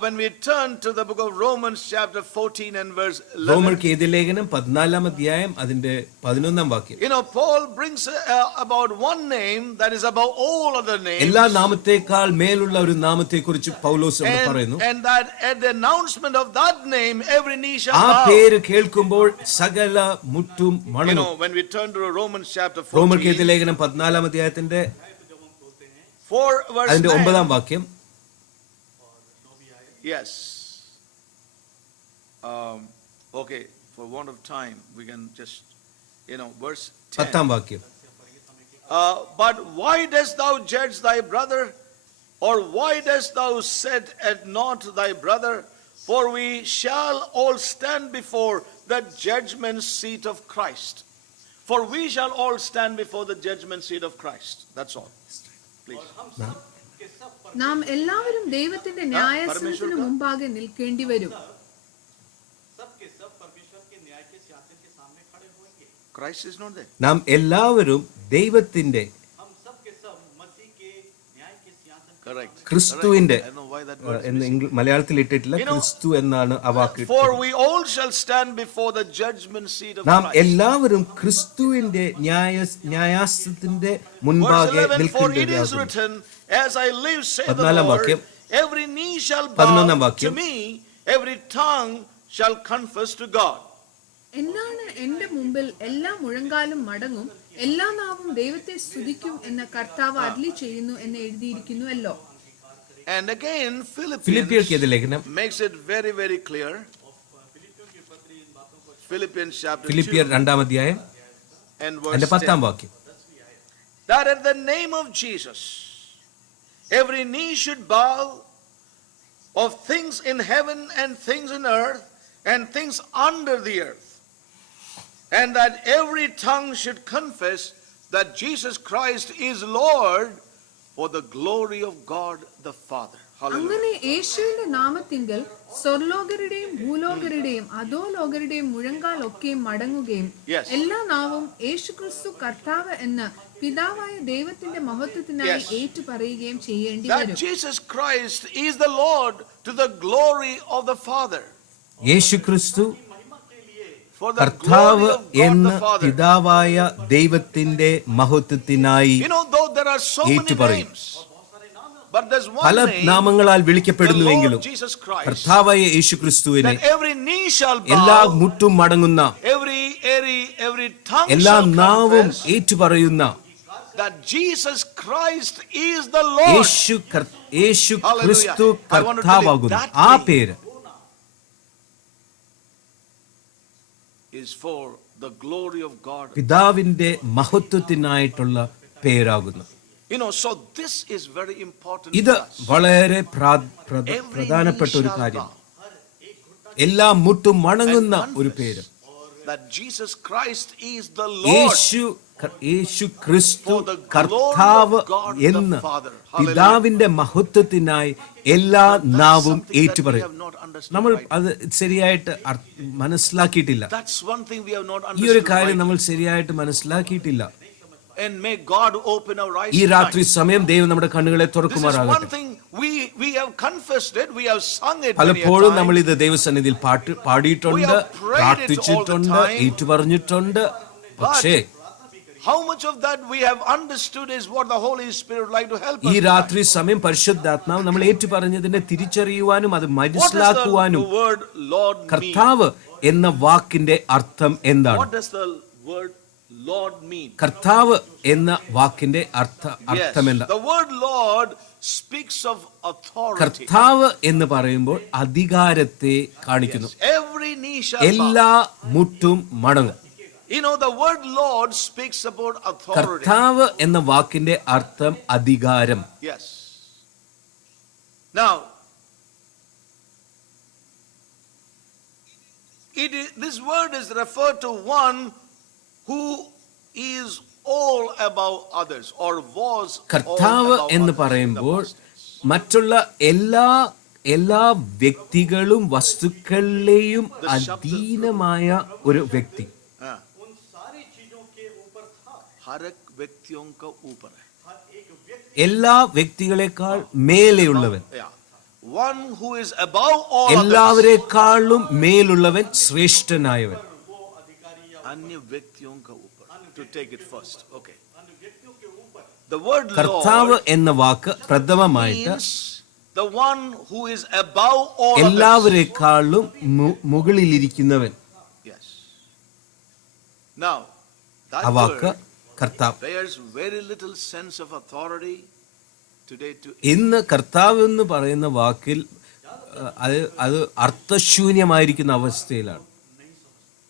when we turn to the book of Romans chapter 14 and verse 11. റോമർക്ക് എഴുതിയ ലേഖനം 14-ാം അധ്യായം അതിന്റെ 11-ാം വാക്യം. Paul brings about one name that is above all other names. എല്ലാ നാമത്തേക്കാൾ മേലുള്ള ഒരു നാമത്തെക്കുറിച്ച് പൗലോസ് അവിടെ പറയുന്നു. And that at the announcement of that name, every knee shall ആ bow. പേര് കേൾക്കുമ്പോൾ സകല മുട്ടും വണങ്ങും. When we turn to Romans chapter റോമർക്ക് എഴുതിയ 14, ലേഖനം 14-ാം അധ്യായത്തിന്റെ 4 verse അതിന്റെ 9. 9-ാം വാക്യം. Yes. Okay, for want of time, we can just, verse 10. 10-ാം വാക്യം. But why dost thou judge thy brother? Or why dost thou set at naught thy brother? For we shall all stand before the judgment seat of Christ. For we shall all stand before the judgment seat of Christ. That's all. Please. നാം എല്ലാവരും ദൈവത്തിന്റെ ന്യായാസനത്തിന് മുമ്പാകെ നിൽക്കേണ്ടി വരും. Christ is not there. നാം എല്ലാവരും ദൈവത്തിന്റെ Correct. ക്രിസ്തുവിന്റെ I don't know why that word is എന്ന് മലയാളത്തിൽ ഇട്ടിട്ടില്ല, ക്രിസ്തു എന്നാണ് ആ വാക്ക്. For we all shall stand before the judgment seat of നാം Christ. എല്ലാവരും ക്രിസ്തുവിന്റെ ന്യായാസനത്തിന്റെ Verse മുൻപാകെ 11, for it is നിൽക്കേണ്ടതാകുന്നു. written, as I live, saith the 14 Lord, വാക്യം. every knee shall 11 bow to വാക്യം. me, every tongue shall confess to God. എന്നാണ് എന്റെ മുമ്പിൽ എല്ലാ മുഴങ്കാലും മടങ്ങും, എല്ലാ നാവും ദൈവത്തെ സ്തുതിക്കും എന്ന കർത്താവ് അരുളി ചെയ്യുന്നു എന്ന് എഴുതിയിരിക്കുന്നുവല്ലോ. And again, ഫിലിപ്പിയർക്കെതിരെ ലേഖനം makes it very, very clear. Philippians chapter ഫിലിപ്പിയർ 2 അധ്യായം and verse അതിന്റെ 10 വാക്യം. That at the name of Jesus, every knee should bow, of things in heaven and things in earth and things under the earth, and that every tongue should confess that Jesus Christ is Lord, for the glory of God the Father. Hallelujah. അങ്ങനെ യേശുവിന്റെ നാമത്തിങ്കൽ സ്വർലോകരുടെയും ഭൂലോകരുടെയും അധോലോകരുടെയും മുഴങ്കാൽ ഒക്കെയും മടങ്ങുകയും Yes. എല്ലാ നാവും യേശുക്രിസ്തു കർത്താവ് എന്ന് പിതാവായ ദൈവത്തിന്റെ മഹത്വത്തിനായി Yes. ഏറ്റുപറയുകയും ചെയ്യേണ്ടി That വരും. Jesus Christ is the Lord to the glory of the Father. യേശുക്രിസ്തു For the കർത്താവ് glory of God എന്ന the Father. പിതാവായ ദൈവത്തിന്റെ മഹത്വത്തിനായി You know, though there are so many ഏറ്റുപറയും. names, but there's one പല name, നാമങ്ങളാൽ the Lord വിളിക്കപ്പെടുന്നുവെങ്കിലും Jesus Christ, കർത്താവായ യേശുക്രിസ്തുവിനെ that every knee shall എല്ലാ bow, മുട്ടും മടങ്ങുന്ന, every tongue എല്ലാ shall നാവും confess ഏറ്റുപറയുന്ന that Jesus Christ is the Lord. യേശു ക്രിസ്തു കർത്താവാകുന്നു. ആ പേര് is for the glory of God. പിതാവിന്റെ മഹത്വത്തിനായിട്ടുള്ള പേരാകുന്നു. You know, so this is very important ഇത് for us. വളരെ Every പ്രധാനപ്പെട്ട knee ഒരു shall കാര്യം. bow എല്ലാ മുട്ടും and മടങ്ങുന്ന ഒരു confess പേര്. that Jesus Christ is the Lord. യേശു ക്രിസ്തു For the glory of കർത്താവ് God the എന്ന് Father. പിതാവിന്റെ മഹത്വത്തിനായി എല്ലാ നാവും Something that we ഏറ്റുപറയും. have not understood നമ്മൾ right. അത് ശരിയായിട്ട് മനസ്സിലാക്കിയിട്ടില്ല. That's one thing we have not ഈ ഒരു understood കാര്യം right. നമ്മൾ ശരിയായിട്ട് മനസ്സിലാക്കിയിട്ടില്ല. And may God open our eyes ഈ രാത്രി tonight. സമയം ദൈവം നമ്മുടെ കണ്ണുകളെ This is തുറക്കുമാറാകട്ടെ. one thing we have confessed it, we have sung it many a പലപ്പോഴും നമ്മൾ time. ഇത് ദൈവസന്നിധിയിൽ പാടിയിട്ടുണ്ട്, We have prayed it പ്രാർത്ഥിച്ചിട്ടുണ്ട്, all the time. ഏറ്റുപറഞ്ഞിട്ടുണ്ട്. പക്ഷേ How much of that we have understood is what the Holy Spirit would like to help us ഈ tonight. രാത്രി സമയം പരിശുദ്ധാത്മാവ് നമ്മൾ ഏറ്റുപറഞ്ഞതിനെ തിരിച്ചറിയുവാനും അത് What does മനസ്സിലാക്കുവാനും the word Lord mean? കർത്താവ് എന്ന വാക്കിന്റെ അർത്ഥം എന്താണ്? What does the word Lord mean? കർത്താവ് എന്ന വാക്കിന്റെ Yes, അർത്ഥം എന്താ? the word Lord speaks of authority. കർത്താവ് എന്ന് പറയുമ്പോൾ അധികാരത്തെ കാണിക്കുന്നു. Every knee shall bow. എല്ലാ മുട്ടും മടങ്ങും. You know, the word Lord speaks about authority. കർത്താവ് എന്ന വാക്കിന്റെ അർത്ഥം അധികാരം. Yes. Now, this word is referred to one who is all above others or was all കർത്താവ് above എന്ന് others in the പറയുമ്പോൾ past. മറ്റുള്ള എല്ലാ വ്യക്തികളും വസ്തുക്കളിലെയും അധീനമായ ഒരു വ്യക്തി. हाँ. हर एक व्यक्तियों का ऊपर है. എല്ലാ വ്യക്തികളെക്കാൾ മേലെയുള്ളവൻ, Yeah. One who is above all others. എല്ലാവരെക്കാളും മേലുള്ളവൻ, ശ്രേഷ്ഠനായവൻ. अन्य व्यक्तियों का ऊपर. To take it first. Okay. The word കർത്താവ് Lord എന്ന വാക്ക് പ്രഥമമായിട്ട് means the one who is above all others. എല്ലാവരെക്കാളും മുകളിലിരിക്കുന്നവൻ. Yes. Now, ആ that വാക്ക് word കർത്താവ്. bears very little sense of authority today to ഇന്ന് കർത്താവ് എന്ന് പറയുന്ന വാക്കിൽ അത് അർത്ഥശൂന്യമായിരിക്കുന്ന അവസ്ഥയിലാണ്.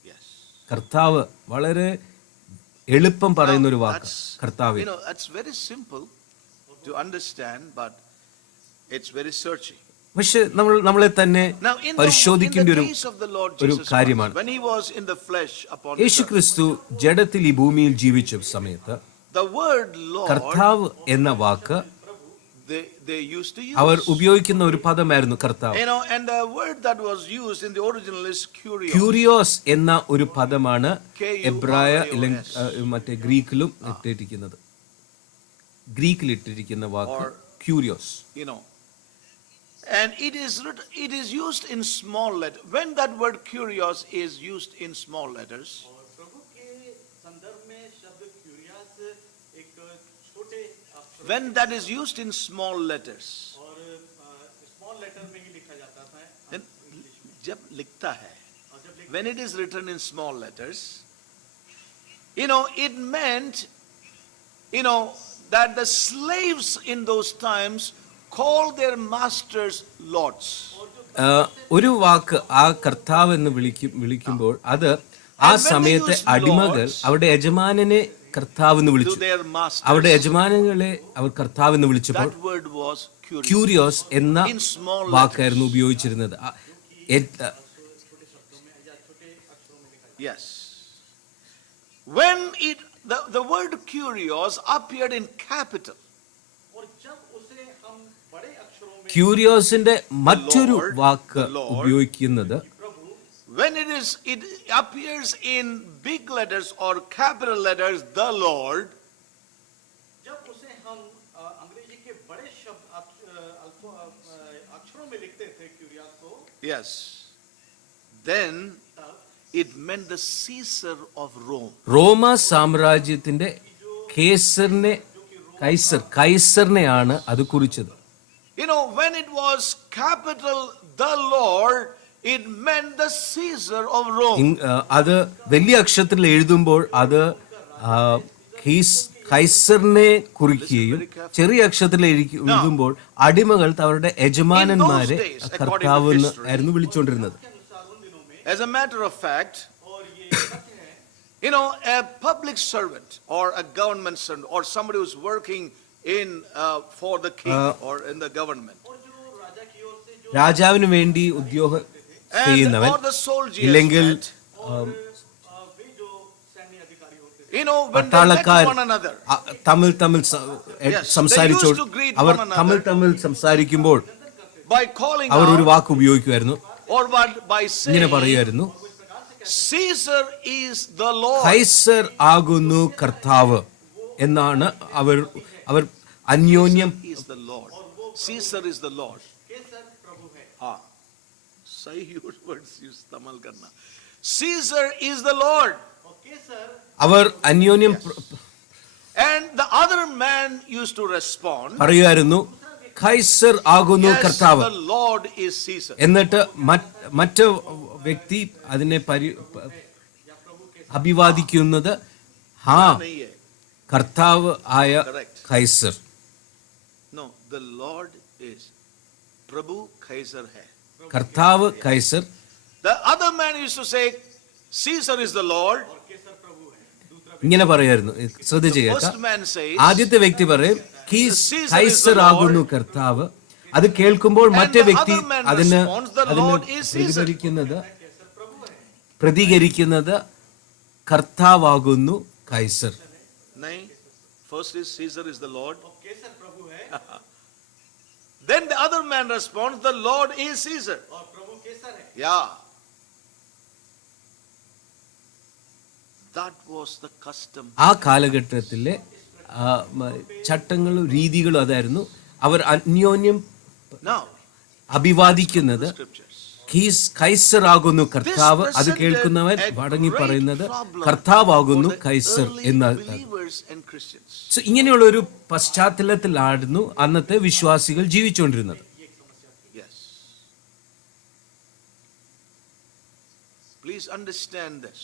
yes. കർത്താവ് വളരെ എളുപ്പം പറയുന്ന ഒരു വാക്ക് That's, കർത്താവ്. you know, that's very simple to understand, but It's very searching. പക്ഷെ നമ്മളെ തന്നെ Now, in പരിശോധിക്കേണ്ട the ഒരു case of the Lord ഒരു Jesus Christ, കാര്യമാണ്. when he was in the flesh upon this Yeshu earth, ക്രിസ്തു ജഡത്തിൽ ഈ ഭൂമിയിൽ ജീവിച്ച സമയത്ത് the word Lord, കർത്താവ് എന്ന വാക്ക് they used to use. അവർ ഉപയോഗിക്കുന്ന ഒരു പദമായിരുന്നു കർത്താവ്. And the word that was used in the original is curios. Curios എന്ന ഒരു പദമാണ് K-U-R-I-O-S. എബ്രായ മറ്റേ ഗ്രീക്കിലും ഇട്ടിരിക്കുന്നത്. ഗ്രീക്കിൽ ഇട്ടിരിക്കുന്ന വാക്ക് curios. And it is used in small letters. When that word curios is used in small letters, when that is used in small letters, then जब लिखता है, when it is written in small letters, it meant, that the slaves in those times called their masters lords. ഒരു വാക്ക് ആ കർത്താവ് എന്ന് വിളിക്കുമ്പോൾ അത് ആ സമയത്തെ അടിമകൾ അവരുടെ യജമാനനെ കർത്താവ് എന്ന് വിളിച്ചു. അവരുടെ യജമാനങ്ങളെ അവർ കർത്താവ് എന്ന് വിളിച്ചപ്പോൾ ക്യൂരിയോസ് എന്ന വാക്കായിരുന്നു ഉപയോഗിച്ചിരുന്നത്. Yes. When the word curios appeared in capital. ക്യൂരിയോസിന്റെ മറ്റൊരു വാക്ക് ഉപയോഗിക്കുന്നത് when it appears in big letters or capital letters, the Lord, जब उसे हम अंग्रेजी के बड़े शब्द अक्षरों में लिखते थे क्यूरियोस को, yes, then it meant the Caesar of Rome. റോമ സാമ്രാജ്യത്തിന്റെ കൈസറിനെയാണ് അത് കുറിച്ചത്. When it was capital the Lord, it meant the Caesar of Rome. അത് വലിയ അക്ഷരത്തിൽ എഴുതുമ്പോൾ അത് കൈസറിനെ കുറിക്കുകയും ചെറിയ അക്ഷരത്തിൽ എഴുതുമ്പോൾ അടിമകൾ അവരുടെ യജമാനന്മാരെ കർത്താവ് ആയിരുന്നു വിളിച്ചുകൊണ്ടിരുന്നത്. As a matter of fact, a public servant or a government servant or somebody who's working for the king or in the government, രാജാവിന് വേണ്ടി ഉദ്യോഗം ചെയ്യുന്നവൻ ഇല്ലെങ്കിൽ പട്ടാളക്കാർ തമ്മിൽ സംസാരിക്കുമ്പോൾ അവർ ഒരു വാക്ക് ഉപയോഗിക്കുമായിരുന്നു. ഇങ്ങനെ പറയുമായിരുന്നു, കൈസർ ആകുന്നു കർത്താവ് എന്നാണ് അവർ അന്യോന്യം. Caesar is the Lord. सही words use इस्तेमाल करना. Caesar is the Lord. അവർ അന്യോന്യം. And the other man used to respond, പറയുമായിരുന്നു, കൈസർ ആകുന്നു കർത്താവ്. the Lord is Caesar. എന്നിട്ട് മറ്റു വ്യക്തി അതിനെ അഭിവാദിക്കുന്നത് കർത്താവ് ആയ Kaiser. No, the Lord is Prabhu Kaiser hai. കർത്താവ് Kaiser. The other man used to say Caesar is the Lord. ഇങ്ങനെ പറയായിരുന്നു. ശ്രദ്ധിച്ചു കേൾക്കാം. ആദ്യത്തെ വ്യക്തി പറയും കൈസർ ആകുന്നു കർത്താവ്. അത് കേൾക്കുമ്പോൾ മറ്റേ വ്യക്തി അതിന് പ്രതികരിക്കുന്നത് കർത്താവാകുന്നു Kaiser. First is Caesar is the Lord. Then the other man responds, the Lord is Caesar. Yeah. That was the custom. ആ കാലഘട്ടത്തിലെ ചട്ടങ്ങളും രീതികളും അതായിരുന്നു. അവർ അന്യോന്യം അഭിവാദിക്കുന്നത് കൈസർ ആകുന്നു കർത്താവ്. അത് കേൾക്കുന്നവൻ മടങ്ങി പറയുന്നത് കർത്താവാകുന്നു കൈസർ എന്ന. ഇങ്ങനെയുള്ള ഒരു പശ്ചാത്തലത്തിലായിരുന്നു അന്നത്തെ വിശ്വാസികൾ ജീവിച്ചുകൊണ്ടിരുന്നത്. Please understand this.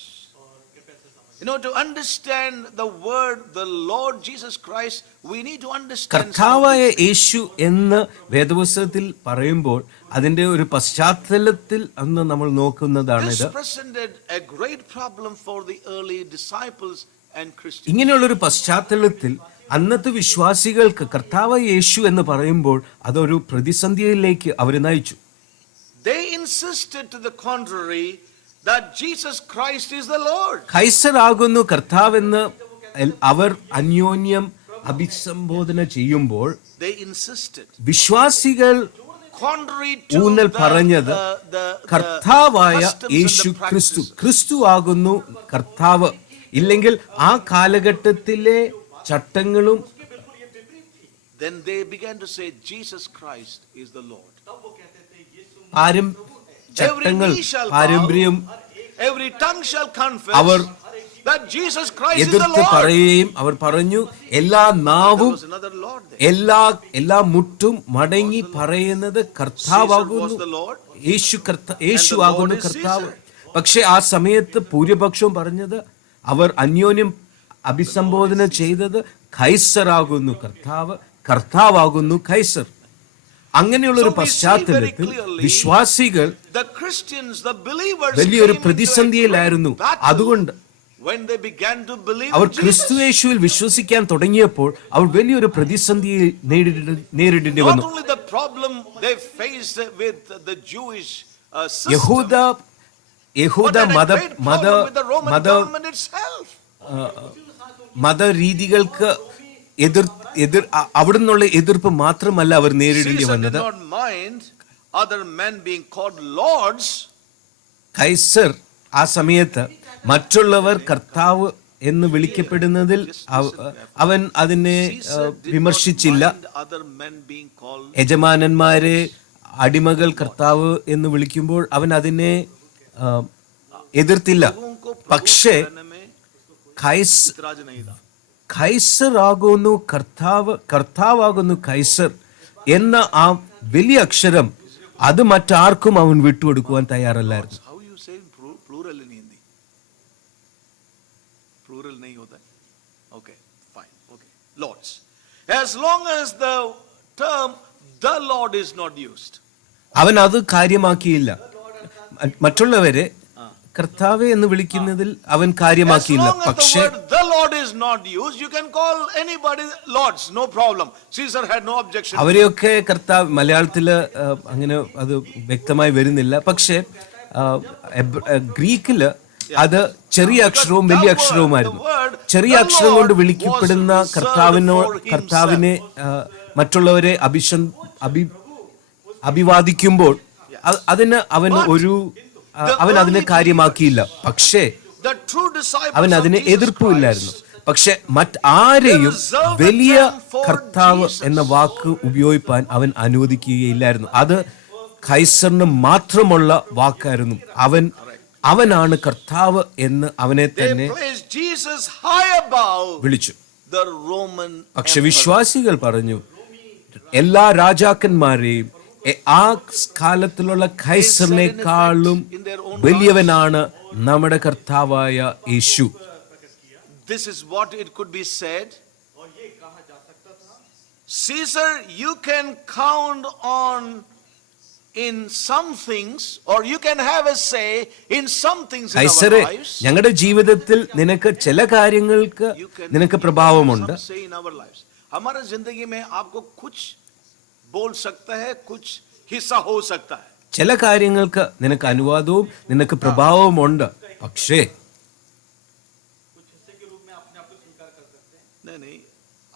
To understand the word, the Lord Jesus Christ, we need to understand. കർത്താവായ യേശു എന്ന് വേദപുസ്തകത്തിൽ പറയുമ്പോൾ അതിന്റെ ഒരു പശ്ചാത്തലത്തിൽ അന്ന് നമ്മൾ നോക്കുന്നതാണിത്. This presented a great problem for the early disciples and Christians. ഇങ്ങനെയുള്ള ഒരു പശ്ചാത്തലത്തിൽ അന്നത്തെ വിശ്വാസികൾക്ക് കർത്താവ് യേശു എന്ന് പറയുമ്പോൾ അതൊരു പ്രതിസന്ധിയിലേക്ക് അവർ നയിച്ചു. They insisted to the contrary that Jesus Christ is the Lord. Kaiser ആകുന്നു കർത്താവെന്ന് അവർ അന്യോന്യം അഭിസംബോധന ചെയ്യുമ്പോൾ They insisted. വിശ്വാസികൾ Contrary to ഊന്നൽ പറഞ്ഞത് the കർത്താവായ customs and യേശു the ക്രിസ്തു, practices. ക്രിസ്തു ആകുന്നു കർത്താവ്. ഇല്ലെങ്കിൽ ആ കാലഘട്ടത്തിലെ ചട്ടങ്ങളും Then they began to say Jesus Christ is the Lord. ചട്ടങ്ങൾ Every knee shall പാരമ്പര്യം bow, every tongue shall confess our that Jesus Christ is the എതിർത്ത് Lord. പറയുകയും അവർ പറഞ്ഞു എല്ലാ There നാവും was another Lord there. എല്ലാ മുട്ടും മടങ്ങി പറയുന്നത് Caesar was കർത്താവാകുന്നു, the Lord. യേശു ആകുന്നു കർത്താവ്. പക്ഷെ ആ സമയത്ത് ഭൂരിപക്ഷവും പറഞ്ഞത്, അവർ അന്യോന്യം അഭിസംബോധന ചെയ്തത് കൈസറാകുന്നു കർത്താവ്, കർത്താവാകുന്നു കൈസർ. അങ്ങനെയുള്ള ഒരു പശ്ചാത്തലത്തിൽ വിശ്വാസികൾ The Christians, the believers വലിയൊരു came into a പ്രതിസന്ധിയിലായിരുന്നു. great battle അതുകൊണ്ട് when they began to believe our in Jesus. ക്രിസ്തുയേശുവിൽ വിശ്വസിക്കാൻ തുടങ്ങിയപ്പോൾ അവർ വലിയൊരു പ്രതിസന്ധിയെ നേരിടേണ്ടി Not വന്നു. only the problem they faced with the Jewish system, യഹൂദ but they had a മത great മത problem with the Roman മത government itself. മതരീതികൾക്ക് അവിടുന്നുള്ള എതിർപ്പ് മാത്രമല്ല അവർ നേരിടേണ്ടി Caesar did വന്നത്. not mind other men being called lords. Kaiser ആ സമയത്ത് മറ്റുള്ളവർ കർത്താവ് എന്ന് വിളിക്കപ്പെടുന്നതിൽ അവൻ അതിനെ വിമർശിച്ചില്ല. Other men being called യജമാനന്മാരെ അടിമകൾ കർത്താവ് എന്ന് വിളിക്കുമ്പോൾ അവൻ അതിനെ എതിർത്തില്ല. പക്ഷേ इतराज नहीं था. കൈസർ ആകുന്നു കർത്താവ്, കർത്താവാകുന്നു കൈസർ എന്ന ആ വലിയ അക്ഷരം അത് മറ്റാർക്കും അവൻ വിട്ടുകൊടുക്കുവാൻ തയ്യാറല്ലായിരുന്നു. How you say plural in Hindi? Plural नहीं होता है. Okay, fine. Okay, lords. As long as the term the Lord is not used. അവൻ അത് കാര്യമാക്കിയില്ല. മറ്റുള്ളവരെ കർത്താവെ എന്ന് വിളിക്കുന്നതിൽ അവൻ കാര്യമാക്കിയില്ല. As long as പക്ഷേ the word the Lord is not used, you can call anybody lords, no problem. Caesar had no objection. അവരെയൊക്കെ കർത്താവ്, മലയാളത്തില് അങ്ങനെ അത് വ്യക്തമായി വരുന്നില്ല. പക്ഷേ ഗ്രീക്കില് അത് ചെറിയ അക്ഷരവും വലിയ അക്ഷരവുമായിരുന്നു. ചെറിയ അക്ഷരം കൊണ്ട് വിളിക്കപ്പെടുന്ന കർത്താവിനെ മറ്റുള്ളവരെ അഭിവാദിക്കുമ്പോൾ അതിന് അവൻ അതിനെ കാര്യമാക്കിയില്ല. പക്ഷേ അവൻ അതിനെ എതിർപ്പില്ലായിരുന്നു. പക്ഷെ മറ്റാരെയും വലിയ കർത്താവ് എന്ന വാക്ക് ഉപയോഗിപ്പാൻ അവൻ അനുവദിക്കുകയില്ലായിരുന്നു. അത് കൈസറിന് മാത്രമുള്ള വാക്കായിരുന്നു. അവനാണ് കർത്താവ് എന്ന് അവനെ തന്നെ വിളിച്ചു. പക്ഷെ വിശ്വാസികൾ പറഞ്ഞു, എല്ലാ രാജാക്കന്മാരെയും ആ കാലത്തിലുള്ള കൈസറിനേക്കാളും വലിയവനാണ് നമ്മുടെ കർത്താവായ യേശു. This is what it could be said. Caesar, you can count on in some things, or you can have a say in some things in our lives. ഞങ്ങളുടെ ജീവിതത്തിൽ നിനക്ക് ചില കാര്യങ്ങൾക്ക് നിനക്ക് പ്രഭാവമുണ്ട്. हमारे जिंदगी में आपको कुछ बोल सकता है, कुछ हिस्सा हो सकता है. ചില കാര്യങ്ങൾക്ക് നിനക്ക് അനുവാദവും നിനക്ക് പ്രഭാവവും ഉണ്ട്. പക്ഷേ नहीं,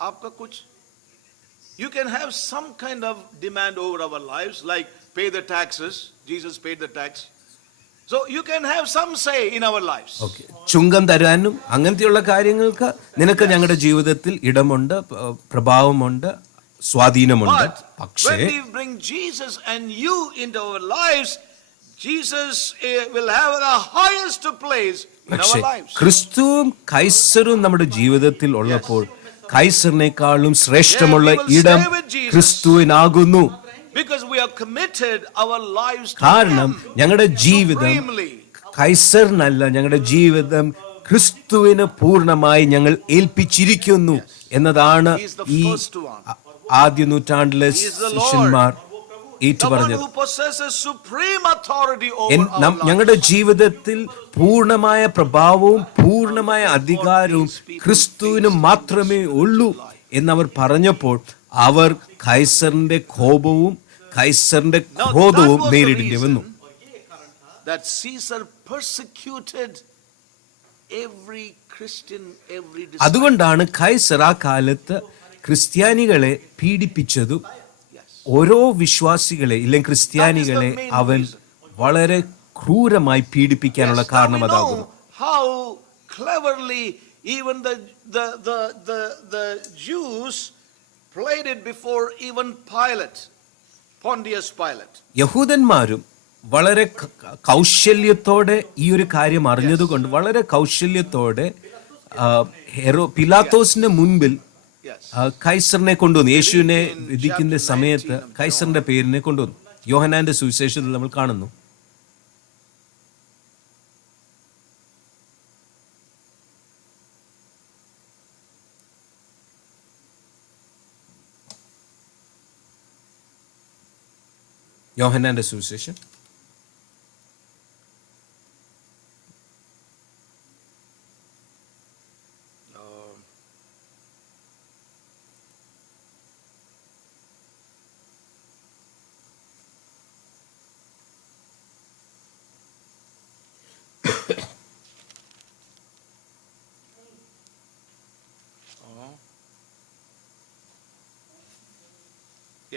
आपका कुछ you can have some kind of demand over our lives, like pay the taxes. Jesus paid the tax, so you can have some say in our lives. Okay, ചുങ്കം തരാനും അങ്ങനത്തെയുള്ള കാര്യങ്ങൾക്ക് നിനക്ക് ഞങ്ങളുടെ ജീവിതത്തിൽ ഇടമുണ്ട്, പ്രഭാവമുണ്ട്, സ്വാധീനമുണ്ട്. പക്ഷേ when we bring Jesus and you into our lives, Jesus will have the highest place in our lives. ക്രിസ്തുവും കൈസറും നമ്മുടെ ജീവിതത്തിൽ ഉള്ളപ്പോൾ കൈസറിനേക്കാളും ശ്രേഷ്ഠമുള്ള ഇടം ക്രിസ്തുവിനാകുന്നു. Because we are committed our lives to കാരണം ഞങ്ങളുടെ ജീവിതം കൈസറിനല്ല, ഞങ്ങളുടെ ജീവിതം ക്രിസ്തുവിന് പൂർണ്ണമായി ഞങ്ങൾ ഏൽപ്പിച്ചിരിക്കുന്നു എന്നതാണ് ഈ ആദ്യ നൂറ്റാണ്ടിലെ ശിഷ്യന്മാർ ഏറ്റുപറഞ്ഞത്. ഞങ്ങളുടെ ജീവിതത്തിൽ പൂർണ്ണമായ പ്രഭാവവും പൂർണ്ണമായ അധികാരവും ക്രിസ്തുവിന് മാത്രമേ ഉള്ളൂ എന്നവർ പറഞ്ഞപ്പോൾ അവർ കൈസറിന്റെ കോപവും കൈസറിന്റെ ക്രോധവും നേരിടേണ്ടി വന്നു. That Caesar persecuted every Christian, every disciple. അതുകൊണ്ടാണ് കൈസർ ആ കാലത്ത് ക്രിസ്ത്യാനികളെ പീഡിപ്പിച്ചതും ഓരോ വിശ്വാസികളെ ഇല്ലെങ്കിൽ ക്രിസ്ത്യാനികളെ അവൻ വളരെ ക്രൂരമായി പീഡിപ്പിക്കാനുള്ള കാരണം Now we അതാകുന്നു. know how cleverly even the Jews played it before even Pilate, Pontius Pilate. യഹൂദന്മാരും വളരെ കൗശല്യത്തോടെ ഈ ഒരു കാര്യം അറിഞ്ഞതുകൊണ്ട് വളരെ കൗശല്യത്തോടെ പിലാത്തോസിന്റെ മുൻപിൽ കൈസറിനെ കൊണ്ടുവന്നു. യേശുവിനെ വിധിക്കുന്ന സമയത്ത് കൈസറിന്റെ പേരിനെ കൊണ്ടുവന്നു. യോഹന്നാന്റെ സുവിശേഷത്തിൽ നമ്മൾ കാണുന്നു. യോഹന്നാന്റെ സുവിശേഷം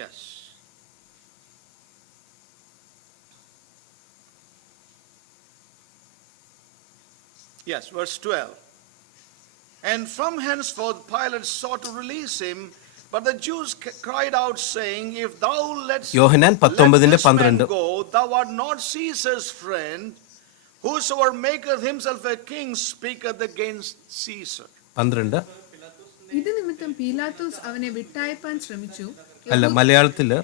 Yes. Yes, verse 12. And from henceforth Pilate sought to release him, but the Jews cried out, saying, If thou letst Yohannan let this man 19:12 go, thou art not Caesar's friend. Whosoever maketh himself a king speaketh against Caesar. 12 ഇത് നിമിത്തം പീലാത്തോസ് അവനെ വിട്ടയപ്പാൻ ശ്രമിച്ചു. അല്ല, മലയാളത്തില്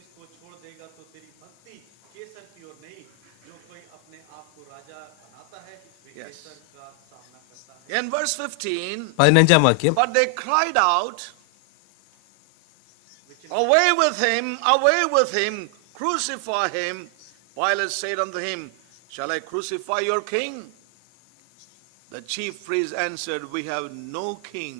इसको छोड़ देगा तो तेरी भक्ति केसर की ओर नहीं, जो कोई अपने आप को राजा बनाता है वे केसर का सामना करता है. In verse 15, 15 വാക്യം, but they cried out, Away with him, crucify him. Pilate said unto him, Shall I crucify your king? The chief priest answered, We have no king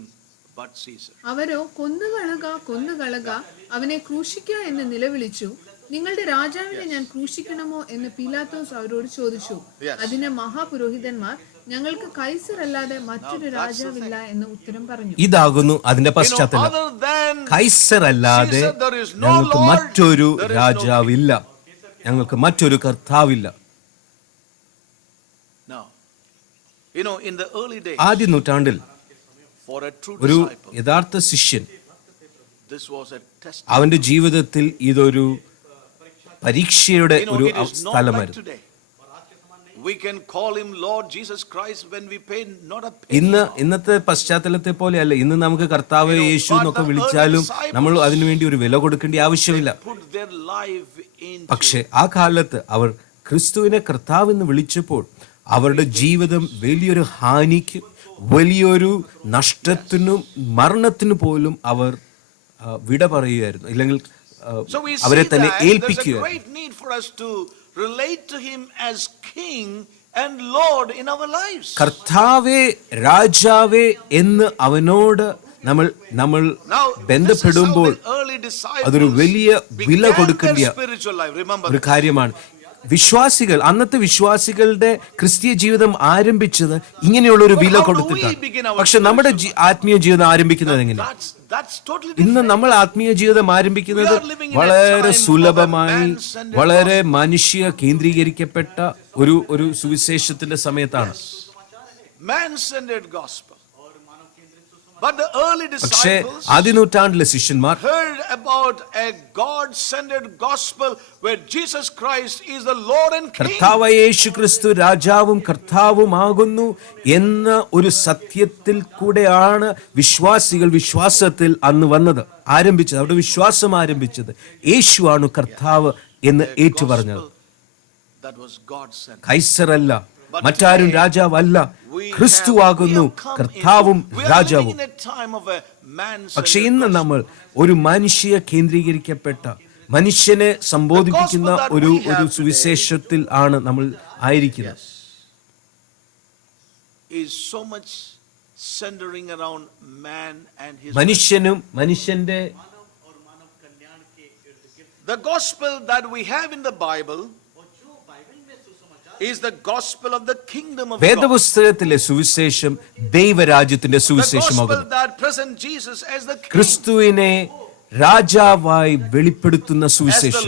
but Caesar. അവരോ കൊന്നുകളക അവനെ ക്രൂശിക്കുക എന്ന് നിലവിളിച്ചു. നിങ്ങളുടെ രാജാവിനെ ഞാൻ ക്രൂശിക്കണമോ എന്ന് പീലാത്തോസ് അവരോട് ചോദിച്ചു. അതിന് മഹാപുരോഹിതന്മാർ, ഞങ്ങൾക്ക് കൈസർ അല്ലാതെ മറ്റൊരു രാജാവില്ല എന്ന് ഉത്തരം പറഞ്ഞു. ഇതാകുന്നു അതിന്റെ പശ്ചാത്തലം. Other than കൈസർ അല്ലാതെ Caesar, there is no ഞങ്ങൾക്ക് Lord, മറ്റൊരു there is no രാജാവില്ല, ഞങ്ങൾക്ക് മറ്റൊരു കർത്താവില്ല. Now, you know, in the early days, ആദ്യ നൂറ്റാണ്ടിൽ for a true ഒരു disciple, യഥാർത്ഥ ശിഷ്യൻ this was a test. അവന്റെ ജീവിതത്തിൽ ഇതൊരു പരീക്ഷയുടെ You know, ഒരു it is not like സ്ഥലമായിരുന്നു. today. We can call him Lord Jesus Christ when we pay not a penny. ഇന്നത്തെ പശ്ചാത്തലത്തെ പോലെയല്ല. ഇന്ന് നമുക്ക് കർത്താവ് യേശു എന്നൊക്കെ വിളിച്ചാലും നമ്മൾ അതിനുവേണ്ടി ഒരു വില കൊടുക്കേണ്ട ആവശ്യമില്ല. Put their life into പക്ഷെ ആ കാലത്ത് അവർ ക്രിസ്തുവിനെ കർത്താവ് എന്ന് വിളിച്ചപ്പോൾ അവരുടെ ജീവിതം വലിയൊരു ഹാനിക്കും വലിയൊരു നഷ്ടത്തിനും മരണത്തിനു പോലും അവർ വിട പറയുകയായിരുന്നു, അല്ലെങ്കിൽ അവരെ തന്നെ ഏൽപ്പിക്കുകയായിരുന്നു. There's a great need for us to relate to him as king and lord in our lives. കർത്താവേ രാജാവേ എന്ന് അവനോട് നമ്മൾ ബന്ധപ്പെടുമ്പോൾ അതൊരു വലിയ വില കൊടുക്കേണ്ട ഒരു കാര്യമാണ്. അന്നത്തെ വിശ്വാസികളുടെ ക്രിസ്തീയ ജീവിതം ആരംഭിച്ചത് ഇങ്ങനെയുള്ള ഒരു വില കൊടുത്തിട്ടാണ്. പക്ഷെ നമ്മുടെ ആത്മീയ ജീവിതം ആരംഭിക്കുന്നത് എങ്ങനെ? ഇന്ന് നമ്മൾ ആത്മീയ ജീവിതം ആരംഭിക്കുന്നത് വളരെ സുലഭമായി, വളരെ മനുഷ്യ കേന്ദ്രീകരിക്കപ്പെട്ട ഒരു സുവിശേഷത്തിന്റെ സമയത്താണ്. But the early പക്ഷേ disciples ആദ്യ നൂറ്റാണ്ടിലെ ശിഷ്യന്മാർ heard about a God-centered gospel where Jesus Christ is the Lord and King. കർത്താവായ യേശുക്രിസ്തു രാജാവും കർത്താവുമാകുന്നു എന്ന ഒരു സത്യത്തിൽ കൂടെയാണ് വിശ്വാസത്തിൽ അന്ന് വന്നത്, ആരംഭിച്ചത്. അവിടെ വിശ്വാസം ആരംഭിച്ചത് യേശുവാണ് കർത്താവ് എന്ന് ഏറ്റുപറഞ്ഞത്. That was God-centered. കൈസറല്ല, മറ്റാരും രാജാവല്ല, ക്രിസ്തുവാകുന്നു കർത്താവും രാജാവും. പക്ഷെ ഇന്ന് നമ്മൾ ഒരു മനുഷ്യ കേന്ദ്രീകരിക്കപ്പെട്ട, മനുഷ്യനെ സംബോധിപ്പിക്കുന്ന ഒരു സുവിശേഷത്തിൽ ആണ് നമ്മൾ ആയിരിക്കുന്നത്. Is so much centering around man and his മനുഷ്യനും മനുഷ്യന്റെ मानव और मानव कल्याण के इर्द गिर्द। The gospel that we have in the Bible और जो बाइबल में सुसमाचार is the gospel of the kingdom of God. വേദപുസ്തകത്തിലെ സുവിശേഷം ദൈവരാജ്യത്തിന്റെ The സുവിശേഷമാകുന്നു. gospel that presents Jesus as the king, ക്രിസ്തുവിനെ രാജാവായി വെളിപ്പെടുത്തുന്ന സുവിശേഷം,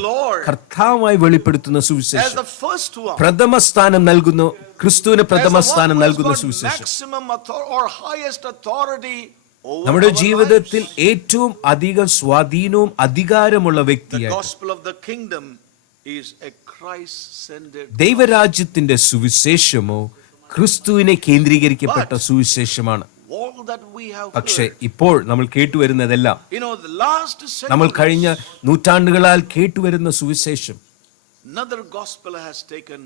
കർത്താവായി വെളിപ്പെടുത്തുന്ന as സുവിശേഷം, the first one, പ്രഥമ സ്ഥാനം നൽകുന്നു, ക്രിസ്തുവിന് as പ്രഥമ the one സ്ഥാനം who has നൽകുന്ന got സുവിശേഷം. maximum or highest authority over നമ്മുടെ our ജീവിതത്തിൽ lives. ഏറ്റവും അധികം സ്വാധീനവും അധികാരമുള്ള The വ്യക്തിയായി gospel of the kingdom is a Christ-centered. ദൈവരാജ്യത്തിന്റെ സുവിശേഷമോ ക്രിസ്തുവിനെ കേന്ദ്രീകരിക്കപ്പെട്ട സുവിശേഷമാണ്. All that we have പക്ഷെ heard, ഇപ്പോൾ നമ്മൾ കേട്ടുവരുന്നതെല്ലാം the last നമ്മൾ centuries, കഴിഞ്ഞ നൂറ്റാണ്ടുകളാൽ കേട്ടുവരുന്ന സുവിശേഷം, another gospel has taken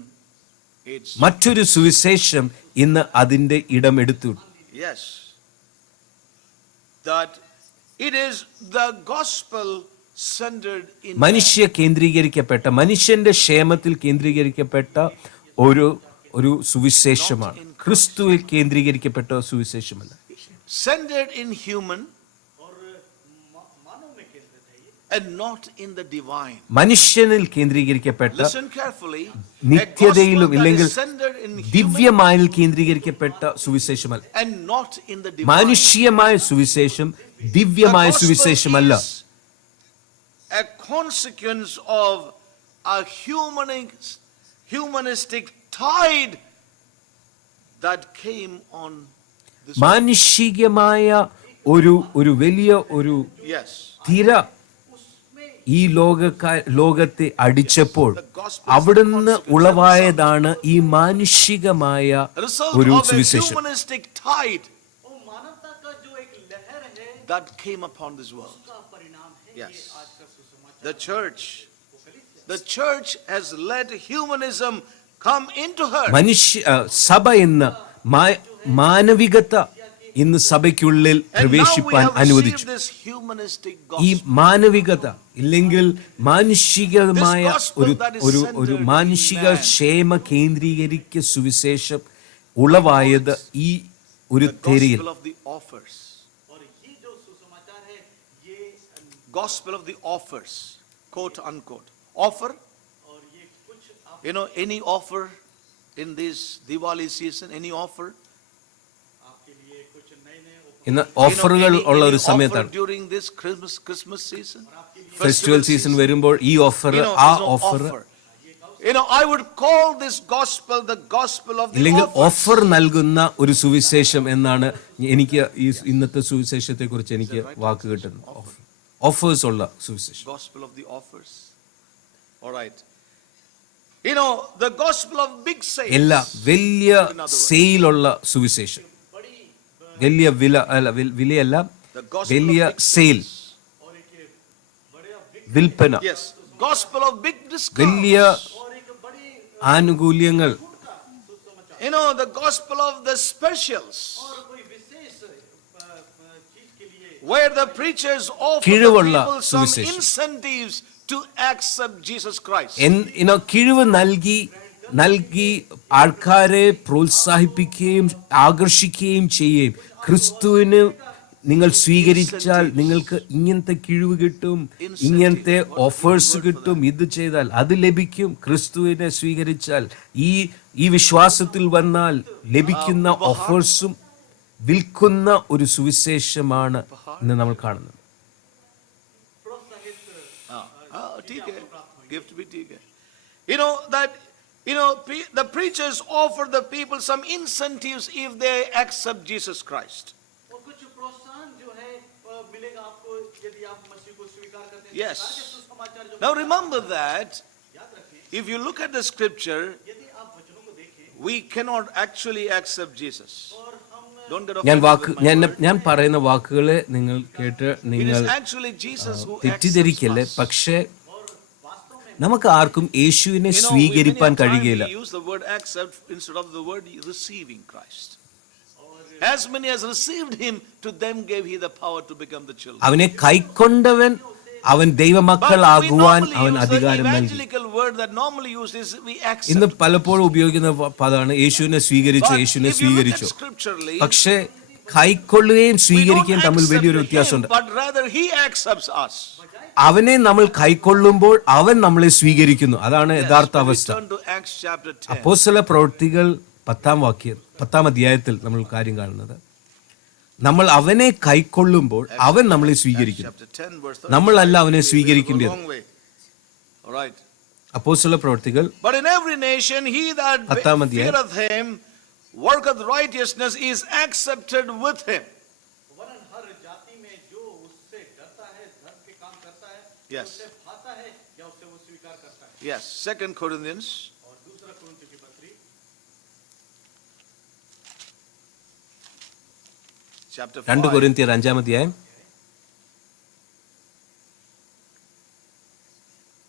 its. മറ്റൊരു സുവിശേഷം ഇന്ന് അതിന്റെ ഇടമെടുത്തു. Yes. That it is the gospel centered in man. മനുഷ്യ കേന്ദ്രീകരിക്കപ്പെട്ട, മനുഷ്യന്റെ ക്ഷേമത്തിൽ കേന്ദ്രീകരിക്കപ്പെട്ട ഒരു സുവിശേഷമാണ്. ക്രിസ്തുവിൽ കേന്ദ്രീകരിക്കപ്പെട്ട സുവിശേഷമല്ല. Centered in human और मानव में केंद्रित है ये। and not in the divine. മനുഷ്യനിൽ കേന്ദ്രീകരിക്കപ്പെട്ട, Listen carefully. നിത്യതയിലും A gospel ഇല്ലെങ്കിൽ that is centered in human ദിവ്യമായിൽ കേന്ദ്രീകരിക്കപ്പെട്ട സുവിശേഷമല്ല. and not in the divine. മാനുഷ്യമായ സുവിശേഷം The ദിവ്യമായ gospel സുവിശേഷമല്ല. is a consequence of a humanistic tide that came on this. മാനുഷികമായ ഒരു വലിയ ഒരു Yes. തിര ഈ ലോകത്തെ അടിച്ചപ്പോൾ അവിടുന്ന് ഉളവായതാണ് ഈ മാനുഷികമായ Result ഒരു of a സുവിശേഷം. humanistic tide वो मानवता का जो एक लहर है that came upon this world. उसका परिणाम है ये Yes. आज का सुसमाचार। The church has let humanism come into her. സഭ ഇന്ന് മാനവികത ഇന്ന് സഭയ്ക്കുള്ളിൽ And now we പ്രവേശിപ്പാൻ have അനുവദിച്ചു. received this humanistic ഈ gospel. മാനവികത ഇല്ലെങ്കിൽ മാനുഷികമായ ഒരു മാനുഷിക ക്ഷേമ കേന്ദ്രീകരിക്ക സുവിശേഷം ഉളവായത് ഈ ഒരു The തെരയിൽ. gospel of the offers. और ये जो सुसमाचार है ये Gospel of the offers. Quote unquote. Offer. और ये कुछ आप Any offer in this Diwali season, any offer? आपके लिए कुछ नए नए ഇന്ന് ഓഫറുകൾ ഉള്ള ഒരു offer സമയത്താണ്. during this Christmas season? Festival season വരുമ്പോൾ ഈ ഓഫർ ആ offer I would call this gospel the gospel of the ഇല്ലെങ്കിൽ offers. ഓഫർ നൽകുന്ന ഒരു സുവിശേഷം എന്നാണ് എനിക്ക് ഈ ഇന്നത്തെ സുവിശേഷത്തെ കുറിച്ച് എനിക്ക് വാക്ക് കിട്ടുന്നത്. ഓഫേഴ്സ് ഉള്ള സുവിശേഷം. Gospel of the offers. All right. The gospel of big sales. എല്ലാ വലിയ സെയിലുള്ള സുവിശേഷം, വലിയ വിലയല്ല, The gospel വലിയ of big സെയിൽ, sales. വിൽപ്പന, Yes. Gospel of big discounts. വലിയ ആനുകൂല്യങ്ങൾ, The gospel of the specials. और कोई विशेष चीज के लिए Where the preachers offer the കിഴിവുള്ള people some സുവിശേഷം. incentives to accept Jesus Christ. കിഴിവ് നൽകി ആൾക്കാരെ പ്രോത്സാഹിപ്പിക്കുകയും ആകർഷിക്കുകയും ചെയ്യുകയും, ക്രിസ്തുവിന് നിങ്ങൾ സ്വീകരിച്ചാൽ നിങ്ങൾക്ക് ഇങ്ങനത്തെ കിഴിവ് കിട്ടും, ഇങ്ങനത്തെ ഓഫേഴ്സ് കിട്ടും, ഇത് ചെയ്താൽ അത് ലഭിക്കും, ക്രിസ്തുവിനെ സ്വീകരിച്ചാൽ ഈ വിശ്വാസത്തിൽ വന്നാൽ ലഭിക്കുന്ന ഓഫേഴ്സും വിൽക്കുന്ന ഒരു സുവിശേഷമാണ് ഇന്ന് നമ്മൾ കാണുന്നത്. ठीक है. Gift भी ठीक है. That the preachers offer the people some incentives if they accept Jesus Christ. और कुछ प्रोत्साहन जो है मिलेगा आपको यदि आप मसीह को स्वीकार करते हैं। Yes. सुसमाचार जो Now remember that याद रखिए, if you look at the scripture, यदि आप वचनों को देखें we cannot actually accept Jesus. और हम Don't get ഞാൻ offended with my word. ഞാൻ പറയുന്ന വാക്കുകളെ നിങ്ങൾ കേട്ട് It നിങ്ങൾ is actually Jesus who തെറ്റിദ്ധരിക്കല്ലേ. accepts us. പക്ഷേ वास्तव में നമുക്ക് ആർക്കും യേശുവിനെ Many സ്വീകരിപ്പാൻ a time കഴിയുകയില്ല. we use the word accept instead of the word receiving Christ. As many as received him, to them gave he the power to become the children. അവനെ കൈക്കൊണ്ടവൻ അവൻ But we ദൈവമക്കളാകുവാൻ normally അവൻ use the അധികാരം നൽകി. evangelical word that normally used is we ഇന്ന് accept. പലപ്പോഴും ഉപയോഗിക്കുന്ന പദമാണ് യേശുവിനെ സ്വീകരിച്ചു, But യേശുവിനെ if you look at സ്വീകരിച്ചു. scripturally, പക്ഷേ കൈക്കൊള്ളുകയും We don't സ്വീകരിക്കുകയും തമ്മിൽ accept വലിയൊരു him, വ്യത്യാസമുണ്ട്. but rather he accepts us. അവനെ നമ്മൾ കൈക്കൊള്ളുമ്പോൾ അവൻ നമ്മളെ സ്വീകരിക്കുന്നു. അതാണ് Yes, യഥാർത്ഥ when we അവസ്ഥ. turn to Acts chapter 10. അപ്പോസ്തല പ്രവൃത്തികൾ 10 അധ്യായത്തിൽ നമ്മൾ കാര്യം കാണുന്നത്, നമ്മൾ അവനെ കൈക്കൊള്ളുമ്പോൾ അവൻ നമ്മളെ സ്വീകരിക്കുന്നു. Chapter 10 verse 30. നമ്മളല്ല അവനെ We will go സ്വീകരിക്കേണ്ടത്. long way. All right. അപ്പോസ്തല പ്രവൃത്തികൾ But in every nation he that 10 അധ്യായം. feareth him worketh righteousness is accepted with him. वरन हर जाति में जो उससे डरता है, धर्म के काम करता है, Yes. उससे भाता है या उससे वो स्वीकार करता है. Yes, 2 Corinthians और दूसरा कुरिन्थियों की पत्री chapter 2 5 കൊരിന്ത്യർ 5 അധ്യായം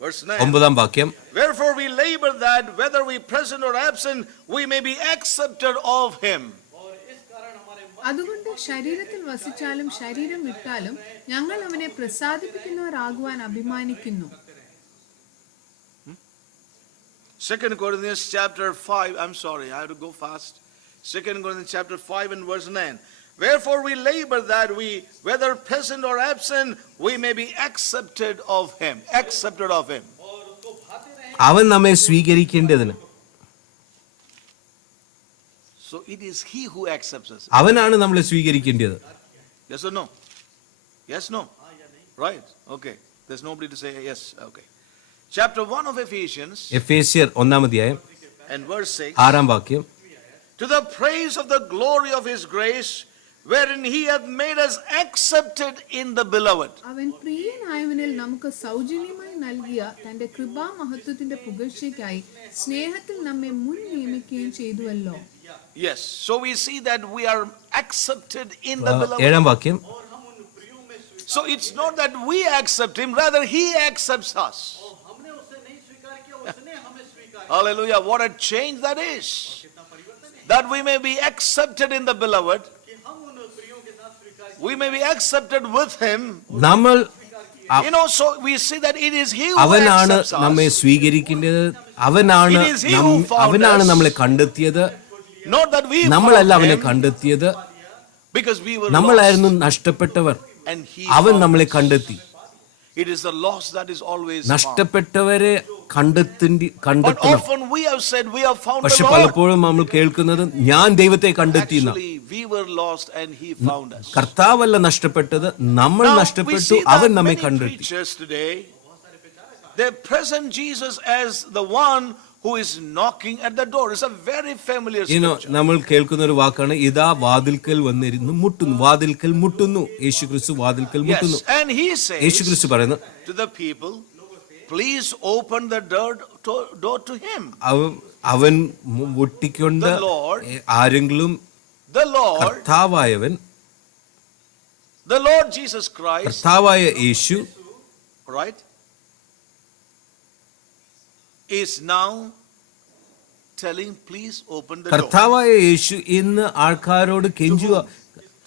verse 9. 9 വാക്യം. Wherefore we labor that whether we present or absent we may be accepted of him. और इस कारण हमारे मन അതുകൊണ്ട് ശരീരത്തിൽ വസിച്ചാലും ശരീരം വിട്ടാലും ഞങ്ങൾ അവനെ പ്രസാദിപ്പിക്കുന്നവരാകുവാൻ അഭിമാനിക്കുന്നു. 2 Corinthians chapter 5, I'm sorry, I have to go fast. 2 Corinthians chapter 5 and verse 9. Wherefore we labor that we, whether present or absent, we may be accepted of him. Accepted of him. और उसको भाते रहे. അവൻ നമ്മെ സ്വീകരിക്കേണ്ടതിന്. So it is he who accepts us. അവനാണ് നമ്മളെ സ്വീകരിക്കേണ്ടത്. Yes or no? Yes, no? Right. Okay. There's nobody to say yes. Okay. Chapter 1 of Ephesians എഫേസ്യർ 1 അധ്യായം and verse 6. 6 വാക്യം. To the praise of the glory of his grace, wherein he hath made us accepted in the beloved. അവൻ പ്രിയനായവനിൽ നമുക്ക് സൗജന്യമായി നൽകിയ തന്റെ കൃപാമഹത്വത്തിന്റെ പുകഴ്ചയ്ക്കായി സ്നേഹത്തിൽ നമ്മെ മുൻ നിയമിക്കുകയും ചെയ്തുവല്ലോ. Yes. So we see that we are accepted in the beloved. 7 വാക്യം. और हम उन प्रियों में स्वीकार. So it's not that we accept him, rather he accepts us. और हमने उसे नहीं स्वीकार किया, उसने हमें स्वीकार किया. Hallelujah. What a change that is. कितना परिवर्तन है That we may be accepted in the beloved. कि हम उन प्रियों के साथ स्वीकार We may be accepted with him. നമ്മൾ You know, so we see that it is he who അവനാണ് accepts നമ്മെ us. സ്വീകരിക്കേണ്ടത്. അവനാണ് It is he who found അവനാണ് us. നമ്മളെ കണ്ടെത്തിയത്. Not that we നമ്മളല്ല found അവനെ him, കണ്ടെത്തിയത്. because we were നമ്മളായിരുന്നു lost, നഷ്ടപ്പെട്ടവർ. and he അവൻ found നമ്മളെ us. കണ്ടെത്തി. It is the lost that is always found. നഷ്ടപ്പെട്ടവരെ But കണ്ടെത്തണം. often we have said we have found പക്ഷെ the Lord. പലപ്പോഴും നമ്മൾ കേൾക്കുന്നത് ഞാൻ ദൈവത്തെ കണ്ടെത്തി എന്നാണ്. Actually, we were lost and he found us. കർത്താവല്ല നഷ്ടപ്പെട്ടത്, നമ്മൾ Now, we നഷ്ടപ്പെട്ടു, see അവൻ that നമ്മെ many കണ്ടെത്തി. preachers today, they present Jesus as the one who is knocking at the door. It's a very familiar scripture. നമ്മൾ കേൾക്കുന്ന ഒരു വാക്കാണ്, ഇതാ വാതിൽക്കൽ വന്നിരുന്നു മുട്ടുന്നു. വാതിൽക്കൽ മുട്ടുന്നു. യേശുക്രിസ്തു വാതിൽക്കൽ മുട്ടുന്നു. Yes, and he says യേശുക്രിസ്തു പറയുന്നു, to the people, please open the door to him. അവൻ മുട്ടിക്കൊണ്ട് The Lord, ആരെങ്കിലും the Lord, കർത്താവായവൻ, the Lord Jesus Christ, കർത്താവായ യേശു right, is now telling, please open the door കർത്താവായ യേശു ഇന്ന് ആൾക്കാരോട് കെഞ്ചുക,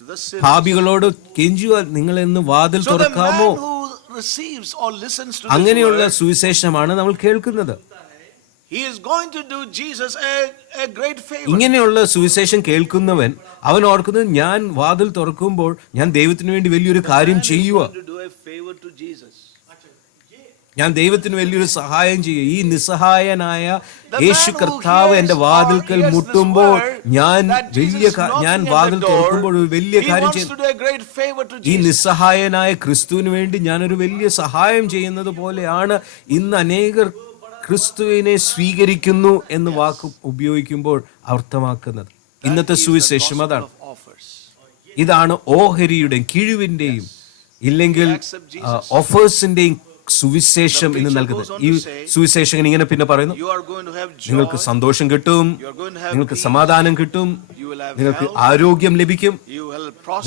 to the sinners. പാപികളോട് കെഞ്ചുക, നിങ്ങൾ ഇന്ന് വാതിൽ So the തുറക്കാമോ. man who receives or listens to this അങ്ങനെയുള്ള word, സുവിശേഷമാണ് നമ്മൾ കേൾക്കുന്നത്. he is going to do Jesus a great favor. ഇങ്ങനെയുള്ള സുവിശേഷം കേൾക്കുന്നവൻ അവൻ ഓർക്കുന്നത്, ഞാൻ വാതിൽ തുറക്കുമ്പോൾ ഞാൻ ദൈവത്തിന് വേണ്ടി വലിയൊരു കാര്യം Man is ചെയ്യുക, going to do a favor to Jesus. ഞാൻ ദൈവത്തിന് വലിയൊരു സഹായം ചെയ്യുക. ഈ നിസ്സഹായനായ യേശു കർത്താവ് എന്റെ വാതിൽക്കൽ മുട്ടുമ്പോൾ ഞാൻ വാതിൽ തുറക്കുമ്പോൾ ഒരു വലിയ കാര്യം ചെയ്യുന്നു. ഈ നിസ്സഹായനായ ക്രിസ്തുവിന് വേണ്ടി ഞാനൊരു വലിയ സഹായം ചെയ്യുന്നത് പോലെയാണ് ഇന്ന് അനേകർ ക്രിസ്തുവിനെ സ്വീകരിക്കുന്നു എന്ന് വാക്ക് ഉപയോഗിക്കുമ്പോൾ അർത്ഥമാക്കുന്നത്. ഇന്നത്തെ സുവിശേഷം അതാണ്. ഇതാണ് ഓഹരിയുടെയും കിഴിവിന്റെയും ഇല്ലെങ്കിൽ ഓഫേഴ്സിന്റെയും സുവിശേഷം ഇന്ന് നൽകുന്നത്. ഈ സുവിശേഷകൻ ഇങ്ങനെ പിന്നെ പറയുന്നു, നിങ്ങൾക്ക് സന്തോഷം കിട്ടും, നിങ്ങൾക്ക് സമാധാനം കിട്ടും, നിങ്ങൾക്ക് ആരോഗ്യം ലഭിക്കും,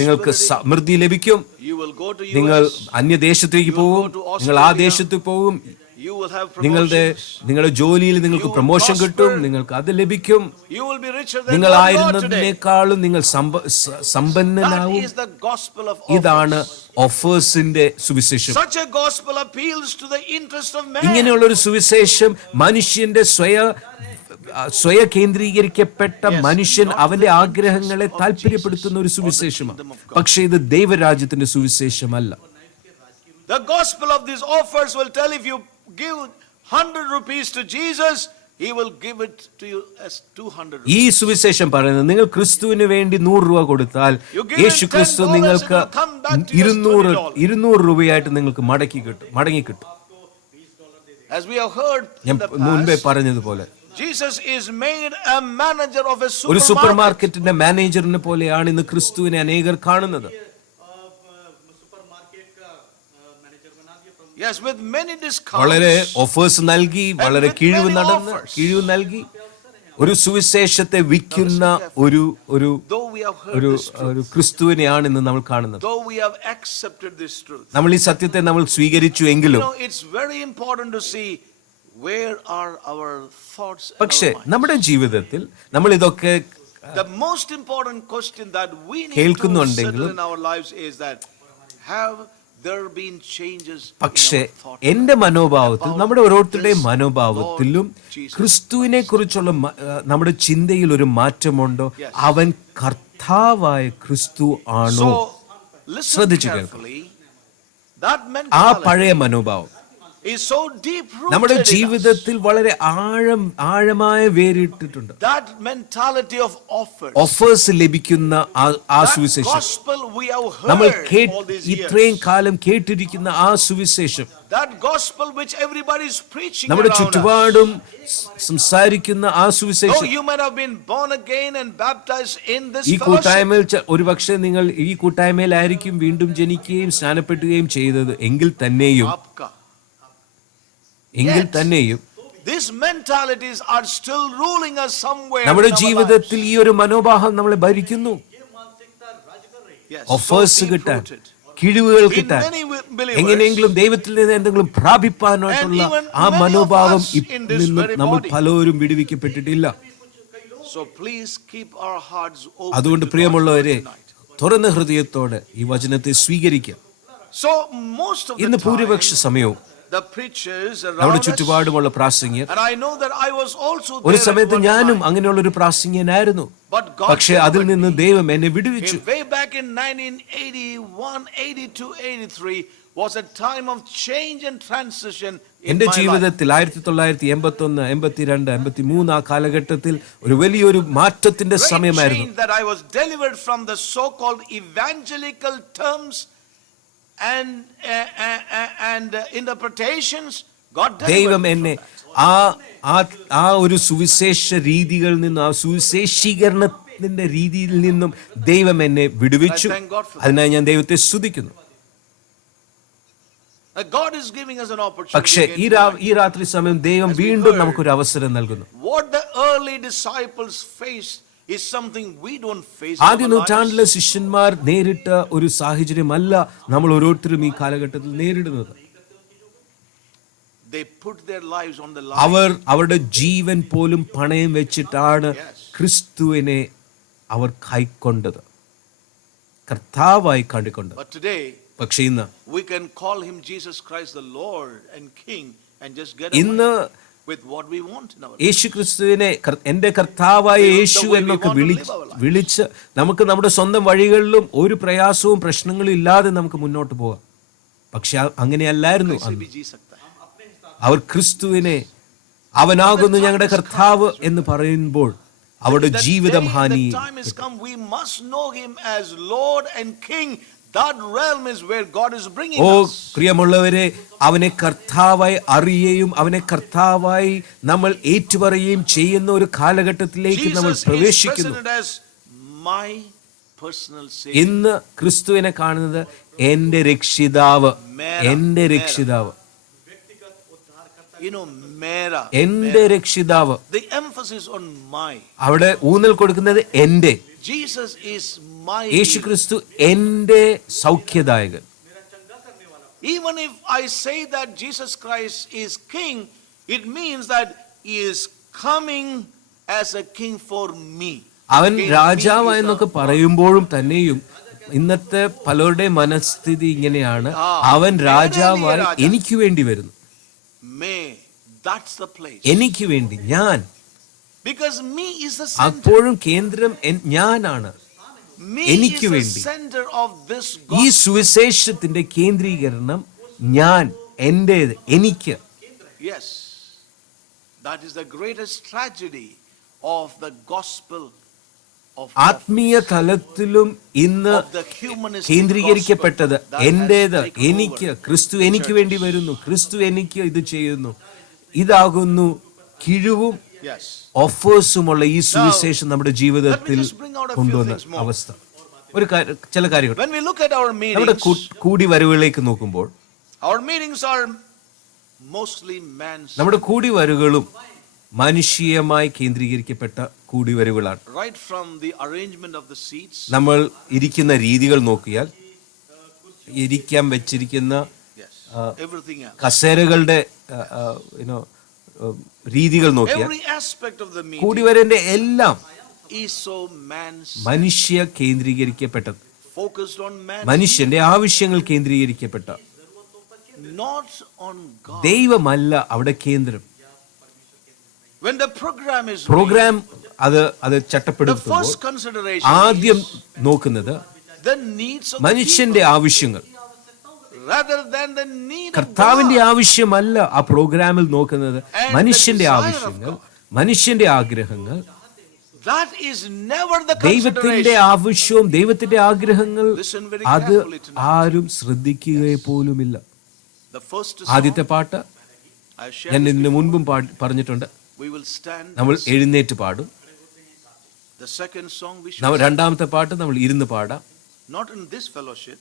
നിങ്ങൾക്ക് സമൃദ്ധി ലഭിക്കും, നിങ്ങൾ അന്യദേശത്തേക്ക് പോകും, നിങ്ങൾ ആ ദേശത്ത് പോകും, നിങ്ങളുടെ ജോലിയിൽ നിങ്ങൾക്ക് പ്രൊമോഷൻ കിട്ടും, നിങ്ങൾക്ക് അത് ലഭിക്കും, നിങ്ങളായിരുന്നതിനേക്കാളും നിങ്ങൾ സമ്പന്നനാവും. ഇതാണ് ഓഫേഴ്സിന്റെ സുവിശേഷം. ഇങ്ങനെയുള്ള ഒരു സുവിശേഷം മനുഷ്യന്റെ സ്വയ കേന്ദ്രീകരിക്കപ്പെട്ട മനുഷ്യൻ അവന്റെ ആഗ്രഹങ്ങളെ താല്പര്യപ്പെടുത്തുന്ന ഒരു സുവിശേഷമാണ്. പക്ഷെ ഇത് ദൈവരാജ്യത്തിന്റെ സുവിശേഷമല്ല. The gospel of these offers will tell, if you give 100 rupees to Jesus, he will give it to you as 200 rupees. ഈ സുവിശേഷം പറയുന്നത്, നിങ്ങൾ ക്രിസ്തുവിന് വേണ്ടി 100 രൂപ കൊടുത്താൽ യേശു ക്രിസ്തു നിങ്ങൾക്ക് 200 രൂപയായിട്ട് നിങ്ങൾക്ക് മടങ്ങി കിട്ടും. As we have heard ഞാൻ in the മുൻപേ past, പറഞ്ഞതുപോലെ Jesus is made a manager of a ഒരു സൂപ്പർ supermarket. മാർക്കറ്റിന്റെ മാനേജറിനെ പോലെയാണ് ഇന്ന് ക്രിസ്തുവിനെ അനേകർ കാണുന്നത്. सुपरमार्केट का मैनेजर बना दिया प्रभु। Yes, with many discounts. വളരെ ഓഫേഴ്സ് നൽകി, വളരെ കിഴിവ് നൽകി ഒരു സുവിശേഷത്തെ വിൽക്കുന്ന ഒരു ഒരു Though we have heard ഒരു this truth, ഒരു ക്രിസ്തുവിനെയാണ് ഇന്ന് നമ്മൾ കാണുന്നത്. though we have accepted this truth, നമ്മൾ ഈ സത്യത്തെ നമ്മൾ സ്വീകരിച്ചു you എങ്കിലും know, it's very important to see where are our thoughts and പക്ഷേ our minds. നമ്മുടെ ജീവിതത്തിൽ നമ്മൾ ഇതൊക്കെ The most important question that we need to കേൾക്കുന്നുണ്ടെങ്കിലും settle in our lives is that, have there been changes പക്ഷേ in our thought? എന്റെ മനോഭാവത്തിൽ, നമ്മുടെ ഓരോരുത്തരുടെയും മനോഭാവത്തിലും ക്രിസ്തുവിനെ കുറിച്ചുള്ള നമ്മുടെ ചിന്തയിൽ ഒരു മാറ്റമുണ്ടോ? അവൻ കർത്താവായ ക്രിസ്തു ആണോ? So, listen ശ്രദ്ധിച്ചു carefully. That ആ mentality പഴയ മനോഭാവം is so deep നമ്മുടെ rooted in us. ജീവിതത്തിൽ വളരെ ആഴമായ വേരിട്ടിട്ടുണ്ട്. That mentality of offers. Offers ലഭിക്കുന്ന ആ That സുവിശേഷം, gospel we have നമ്മൾ heard all these ഇത്രയും years. കാലം കേട്ടിരിക്കുന്ന ആ സുവിശേഷം, That gospel which everybody is preaching നമ്മുടെ around us. ചുറ്റുപാടും സംസാരിക്കുന്ന ആ Though സുവിശേഷം, you might have been born again and baptized in this ഈ fellowship, കൂട്ടായ്മയിൽ ഒരുപക്ഷെ നിങ്ങൾ ഈ കൂട്ടായ്മയിലായിരിക്കും വീണ്ടും ജനിക്കുകയും സ്നാനപ്പെടുകയും ചെയ്തത് എങ്കിൽ തന്നെയും Aapka. These mentalities are still ruling us somewhere. നമ്മുടെ in our ജീവിതത്തിൽ ഈ ഒരു മനോഭാവം നമ്മളെ ഭരിക്കുന്നു. lives. Yes, ഓഫേഴ്സ് so കിട്ടാൻ, deep-rooted. കിഴിവുകൾ In കിട്ടാൻ, many believers, എങ്ങനെയെങ്കിലും ദൈവത്തിൽ നിന്ന് എന്തെങ്കിലും പ്രാപിപ്പാനായിട്ടുള്ള And even ആ many of മനോഭാവം us in this നിന്ന് very നമ്മൾ body. പലരും വിടുവിക്കപ്പെട്ടിട്ടില്ല. So please keep our hearts open അതുകൊണ്ട് to God's പ്രിയമുള്ളവരെ, word tonight. തുറന്ന ഹൃദയത്തോടെ ഈ വചനത്തെ സ്വീകരിക്കാം. So most of ഇന്ന് the ഭൂരിപക്ഷ time, സമയവും the preachers നമ്മുടെ around us, ചുറ്റുപാടുമുള്ള പ്രാസംഗികർ, and I know that I was also ഒരു there സമയത്ത് at one ഞാനും time. അങ്ങനെയുള്ള ഒരു പ്രാസംഗികനായിരുന്നു. But God പക്ഷെ അതിൽ delivered നിന്ന് me. ദൈവം എന്നെ വിടുവിച്ചു. Way back in 1981, 82, 83 was a time of change and transition in എന്റെ my life. ജീവിതത്തിൽ 1981, 82, 83 ആ കാലഘട്ടത്തിൽ ഒരു വലിയൊരു മാറ്റത്തിന്റെ Great സമയമായിരുന്നു. change that I was delivered from the so-called evangelical terms and interpretations. God delivered ദൈവം me എന്നെ from that. ആ ഒരു സുവിശേഷ രീതികളിൽ നിന്നും, ആ സുവിശേഷീകരണത്തിന്റെ രീതിയിൽ നിന്നും ദൈവം എന്നെ വിടുവിച്ചു. I thank God for that. അതിനായി ഞാൻ ദൈവത്തെ സ്തുതിക്കുന്നു. God is giving us an opportunity പക്ഷേ again ഈ tonight. രാത്രി സമയം ദൈവം വീണ്ടും നമുക്കൊരു അവസരം നൽകുന്നു. What the early disciples faced is something we don't face. in ആദ്യ our നൂറ്റാണ്ടിലെ lives. ശിഷ്യന്മാർ നേരിട്ട ഒരു സാഹചര്യമല്ല നമ്മൾ ഓരോരുത്തരും ഈ കാലഘട്ടത്തിൽ നേരിടുന്നത്. They put their lives on the line. അവർ അവരുടെ ജീവൻ പോലും പണയം വെച്ചിട്ടാണ് ക്രിസ്തുവിനെ അവർ കൈക്കൊണ്ടത്, കർത്താവായി കണ്ടുകൊണ്ടത്. But today പക്ഷെ ഇന്ന് we can call him Jesus Christ the Lord and King and just get ഇന്ന് away with what we want in our life. യേശു ക്രിസ്തുവിനെ എന്റെ കർത്താവായ യേശു എന്നൊക്കെ വിളിച്ച് നമുക്ക് നമ്മുടെ സ്വന്തം വഴികളിലും ഒരു പ്രയാസവും പ്രശ്നങ്ങളും ഇല്ലാതെ നമുക്ക് മുന്നോട്ട് പോകാം. പക്ഷെ അങ്ങനെയല്ലായിരുന്നു कैसे അന്ന്. भी जी सकता है. അവർ ക്രിസ്തുവിനെ അവനാകുന്നു ഞങ്ങളുടെ കർത്താവ് എന്ന് പറയുമ്പോൾ അവരുടെ The ജീവിതം day ഹാനി. the time has come, we must know him as Lord and King. That realm is where God is bringing oh us. പ്രിയമുള്ളവരെ, അവനെ കർത്താവായി അറിയുകയും അവനെ കർത്താവായി നമ്മൾ ഏറ്റുപറയുകയും ചെയ്യുന്ന ഒരു കാലഘട്ടത്തിലേക്ക് നമ്മൾ Jesus is പ്രവേശിക്കുന്നു. presented as my personal Savior. ഇന്ന് ക്രിസ്തുവിനെ കാണുന്നത് എന്റെ രക്ഷിതാവ്, എന്റെ രക്ഷിതാവ്, You know, Mera. എന്റെ രക്ഷിതാവ്. The emphasis on my. അവിടെ ഊന്നൽ കൊടുക്കുന്നത് എന്റെ. Jesus is my. യേശു ക്രിസ്തു എന്റെ സൗഖ്യദായകൻ. Even if I say that Jesus Christ is King, it means that he is coming as a king for me. അവൻ Again, രാജാവ് me is എന്നൊക്കെ a- പറയുമ്പോഴും തന്നെയും ഇന്നത്തെ പലരുടെ മനസ്ഥിതി ഇങ്ങനെയാണ്, അവൻ രാജാവായി എനിക്ക് വേണ്ടി വരുന്നു, May. That's the place. എനിക്ക് വേണ്ടി, ഞാൻ. Because me is the center. അപ്പോഴും കേന്ദ്രം ഞാനാണ്. Me എനിക്ക് is the വേണ്ടി. center of this ഈ gospel. സുവിശേഷത്തിന്റെ കേന്ദ്രീകരണം ഞാൻ, എന്റേത്, എനിക്ക്. Yes. That is the greatest tragedy of the gospel of ആത്മീയ തലത്തിലും ഇന്ന് of the humanistic കേന്ദ്രീകരിക്കപ്പെട്ടത് gospel that has എന്റേത്, taken എനിക്ക്, over ക്രിസ്തു the എനിക്ക് churches. വേണ്ടി വരുന്നു, ക്രിസ്തു എനിക്ക് ഇത് ചെയ്യുന്നു. ഇതാകുന്നു കിഴിവും Yes. ഓഫേഴ്സുമുള്ള ഈ സുവിശേഷം നമ്മുടെ ജീവിതത്തിൽ Let me just bring out a few കൊണ്ടുവന്ന things more. അവസ്ഥ. ചില കാര്യങ്ങൾ When we look at our നമ്മുടെ meetings, കൂടി വരവുകളിലേക്ക് നോക്കുമ്പോൾ our meetings are mostly man's. നമ്മുടെ കൂടി വരവുകളും മാനുഷികമായി കേന്ദ്രീകരിക്കപ്പെട്ട കൂടിവരവുകളാണ്. Right from the arrangement of the seats. നമ്മൾ ഇരിക്കുന്ന രീതികൾ നോക്കിയാൽ, ഇരിക്കാൻ വെച്ചിരിക്കുന്ന Yes. Everything else. കസേരകളുടെ രീതികൾ നോക്കിയാൽ, Every aspect of the meeting കൂടിവരന്റെ എല്ലാം is so man's മനുഷ്യ കേന്ദ്രീകരിക്കപ്പെട്ടത്, focused on man, മനുഷ്യന്റെ ആവശ്യങ്ങൾ കേന്ദ്രീകരിക്കപ്പെട്ട, not on God. ദൈവമല്ല അവിടെ കേന്ദ്രം. When the program is program അത് the ചട്ടപ്പെടുത്തുമ്പോൾ first consideration ആദ്യം നോക്കുന്നത് is the needs of the മനുഷ്യന്റെ ആവശ്യങ്ങൾ, people, rather than the need of കർത്താവിന്റെ God. ആവശ്യമല്ല ആ പ്രോഗ്രാമിൽ നോക്കുന്നത്. And മനുഷ്യന്റെ the desire of ആവശ്യങ്ങൾ, God. മനുഷ്യന്റെ ആഗ്രഹങ്ങൾ, That is never the ദൈവത്തിന്റെ consideration. ആവശ്യവും ദൈവത്തിന്റെ ആഗ്രഹങ്ങൾ Listen very അത് carefully tonight. ആരും ശ്രദ്ധിക്കുകയെ പോലുമില്ല. The first ആദ്യത്തെ song പാട്ട് I shared ഞാൻ this ഇതിന് before. മുൻപും പറഞ്ഞിട്ടുണ്ട്. We will stand. നമ്മൾ എഴുന്നേറ്റ് പാടും. The second song we should നമ്മൾ രണ്ടാമത്തെ പാട്ട് നമ്മൾ ഇരുന്ന് പാടാം. not in this fellowship,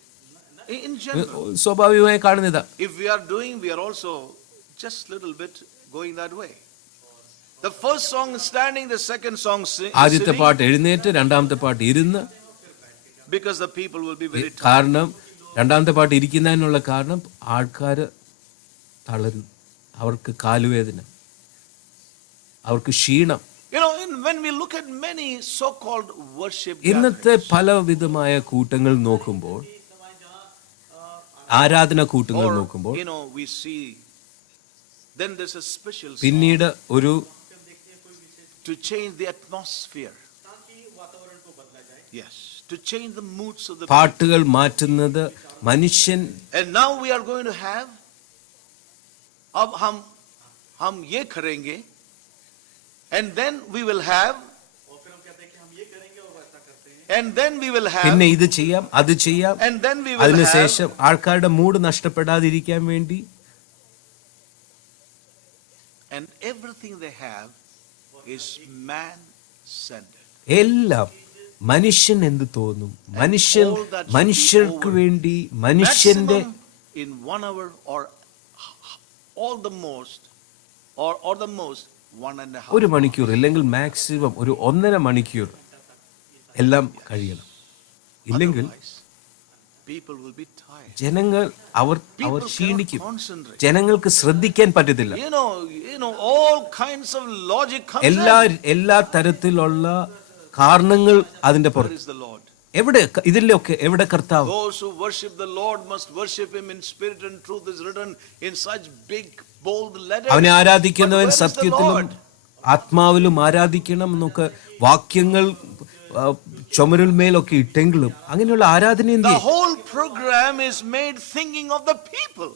in general. സ്വാഭാവികമായി കാണുന്നതാ. If we are doing, we are also just little bit going that way. The first song standing, the second song ആദ്യത്തെ sitting, പാട്ട് എഴുന്നേറ്റ്, രണ്ടാമത്തെ പാട്ട് ഇരുന്ന്. because the people will be very tired. കാരണം രണ്ടാമത്തെ പാട്ട് ഇരിക്കുന്നതിനുള്ള കാരണം ആൾക്കാര് തളർന്നു, അവർക്ക് കാലുവേദന, അവർക്ക് ക്ഷീണം. You know, when we look at many so-called worship ഇന്നത്തെ gatherings, പലവിധമായ കൂട്ടങ്ങൾ നോക്കുമ്പോൾ, ആരാധന കൂട്ടങ്ങൾ or, നോക്കുമ്പോൾ, you know, we see, then there's a special song പിന്നീട് ഒരു to change the atmosphere. Yes, to change the moods of the people. പാട്ടുകൾ മാറ്റുന്നത് മനുഷ്യൻ. And now we are going to have, अब हम ये करेंगे, and then we will have, and then we will have, പിന്നെ ഇത് ചെയ്യാം, അത് ചെയ്യാം. and then we will അതിനുശേഷം have, ആൾക്കാരുടെ മൂഡ് നഷ്ടപ്പെടാതിരിക്കാൻ വേണ്ടി and everything they have is man-centered. എല്ലാം മനുഷ്യൻ എന്ത് തോന്നും, മനുഷ്യർക്ക് വേണ്ടി, മനുഷ്യന്റെ Maximum in 1 hour or all the most, or the most 1.5 ഒരു മണിക്കൂർ അല്ലെങ്കിൽ മാക്സിമം ഒരു 1.5 മണിക്കൂർ എല്ലാം കഴിയണം. ഇല്ലെങ്കിൽ Otherwise, people will be tired. ജനങ്ങൾ അവർ People ക്ഷീണിക്കും. cannot concentrate. ജനങ്ങൾക്ക് ശ്രദ്ധിക്കാൻ പറ്റത്തില്ല. You know, all kinds of logic comes in. എല്ലാ തരത്തിലുള്ള കാരണങ്ങൾ അതിന്റെ Where പുറത്ത്. is the Lord? എവിടെ ഇതിലൊക്കെ എവിടെ കർത്താവ്? Those who worship the Lord must worship Him in spirit and truth is written in such big, bold letters. അവനെ But ആരാധിക്കുന്നവൻ where is the സത്യത്തിലും Lord? ആത്മാവിലും ആരാധിക്കണം എന്നൊക്കെ വാക്യങ്ങൾ ചുമരുമേലൊക്കെ ഇട്ടെങ്കിലും അങ്ങനെയുള്ള ആരാധന എന്ത് The ചെയ്യും? whole program is made thinking of the people.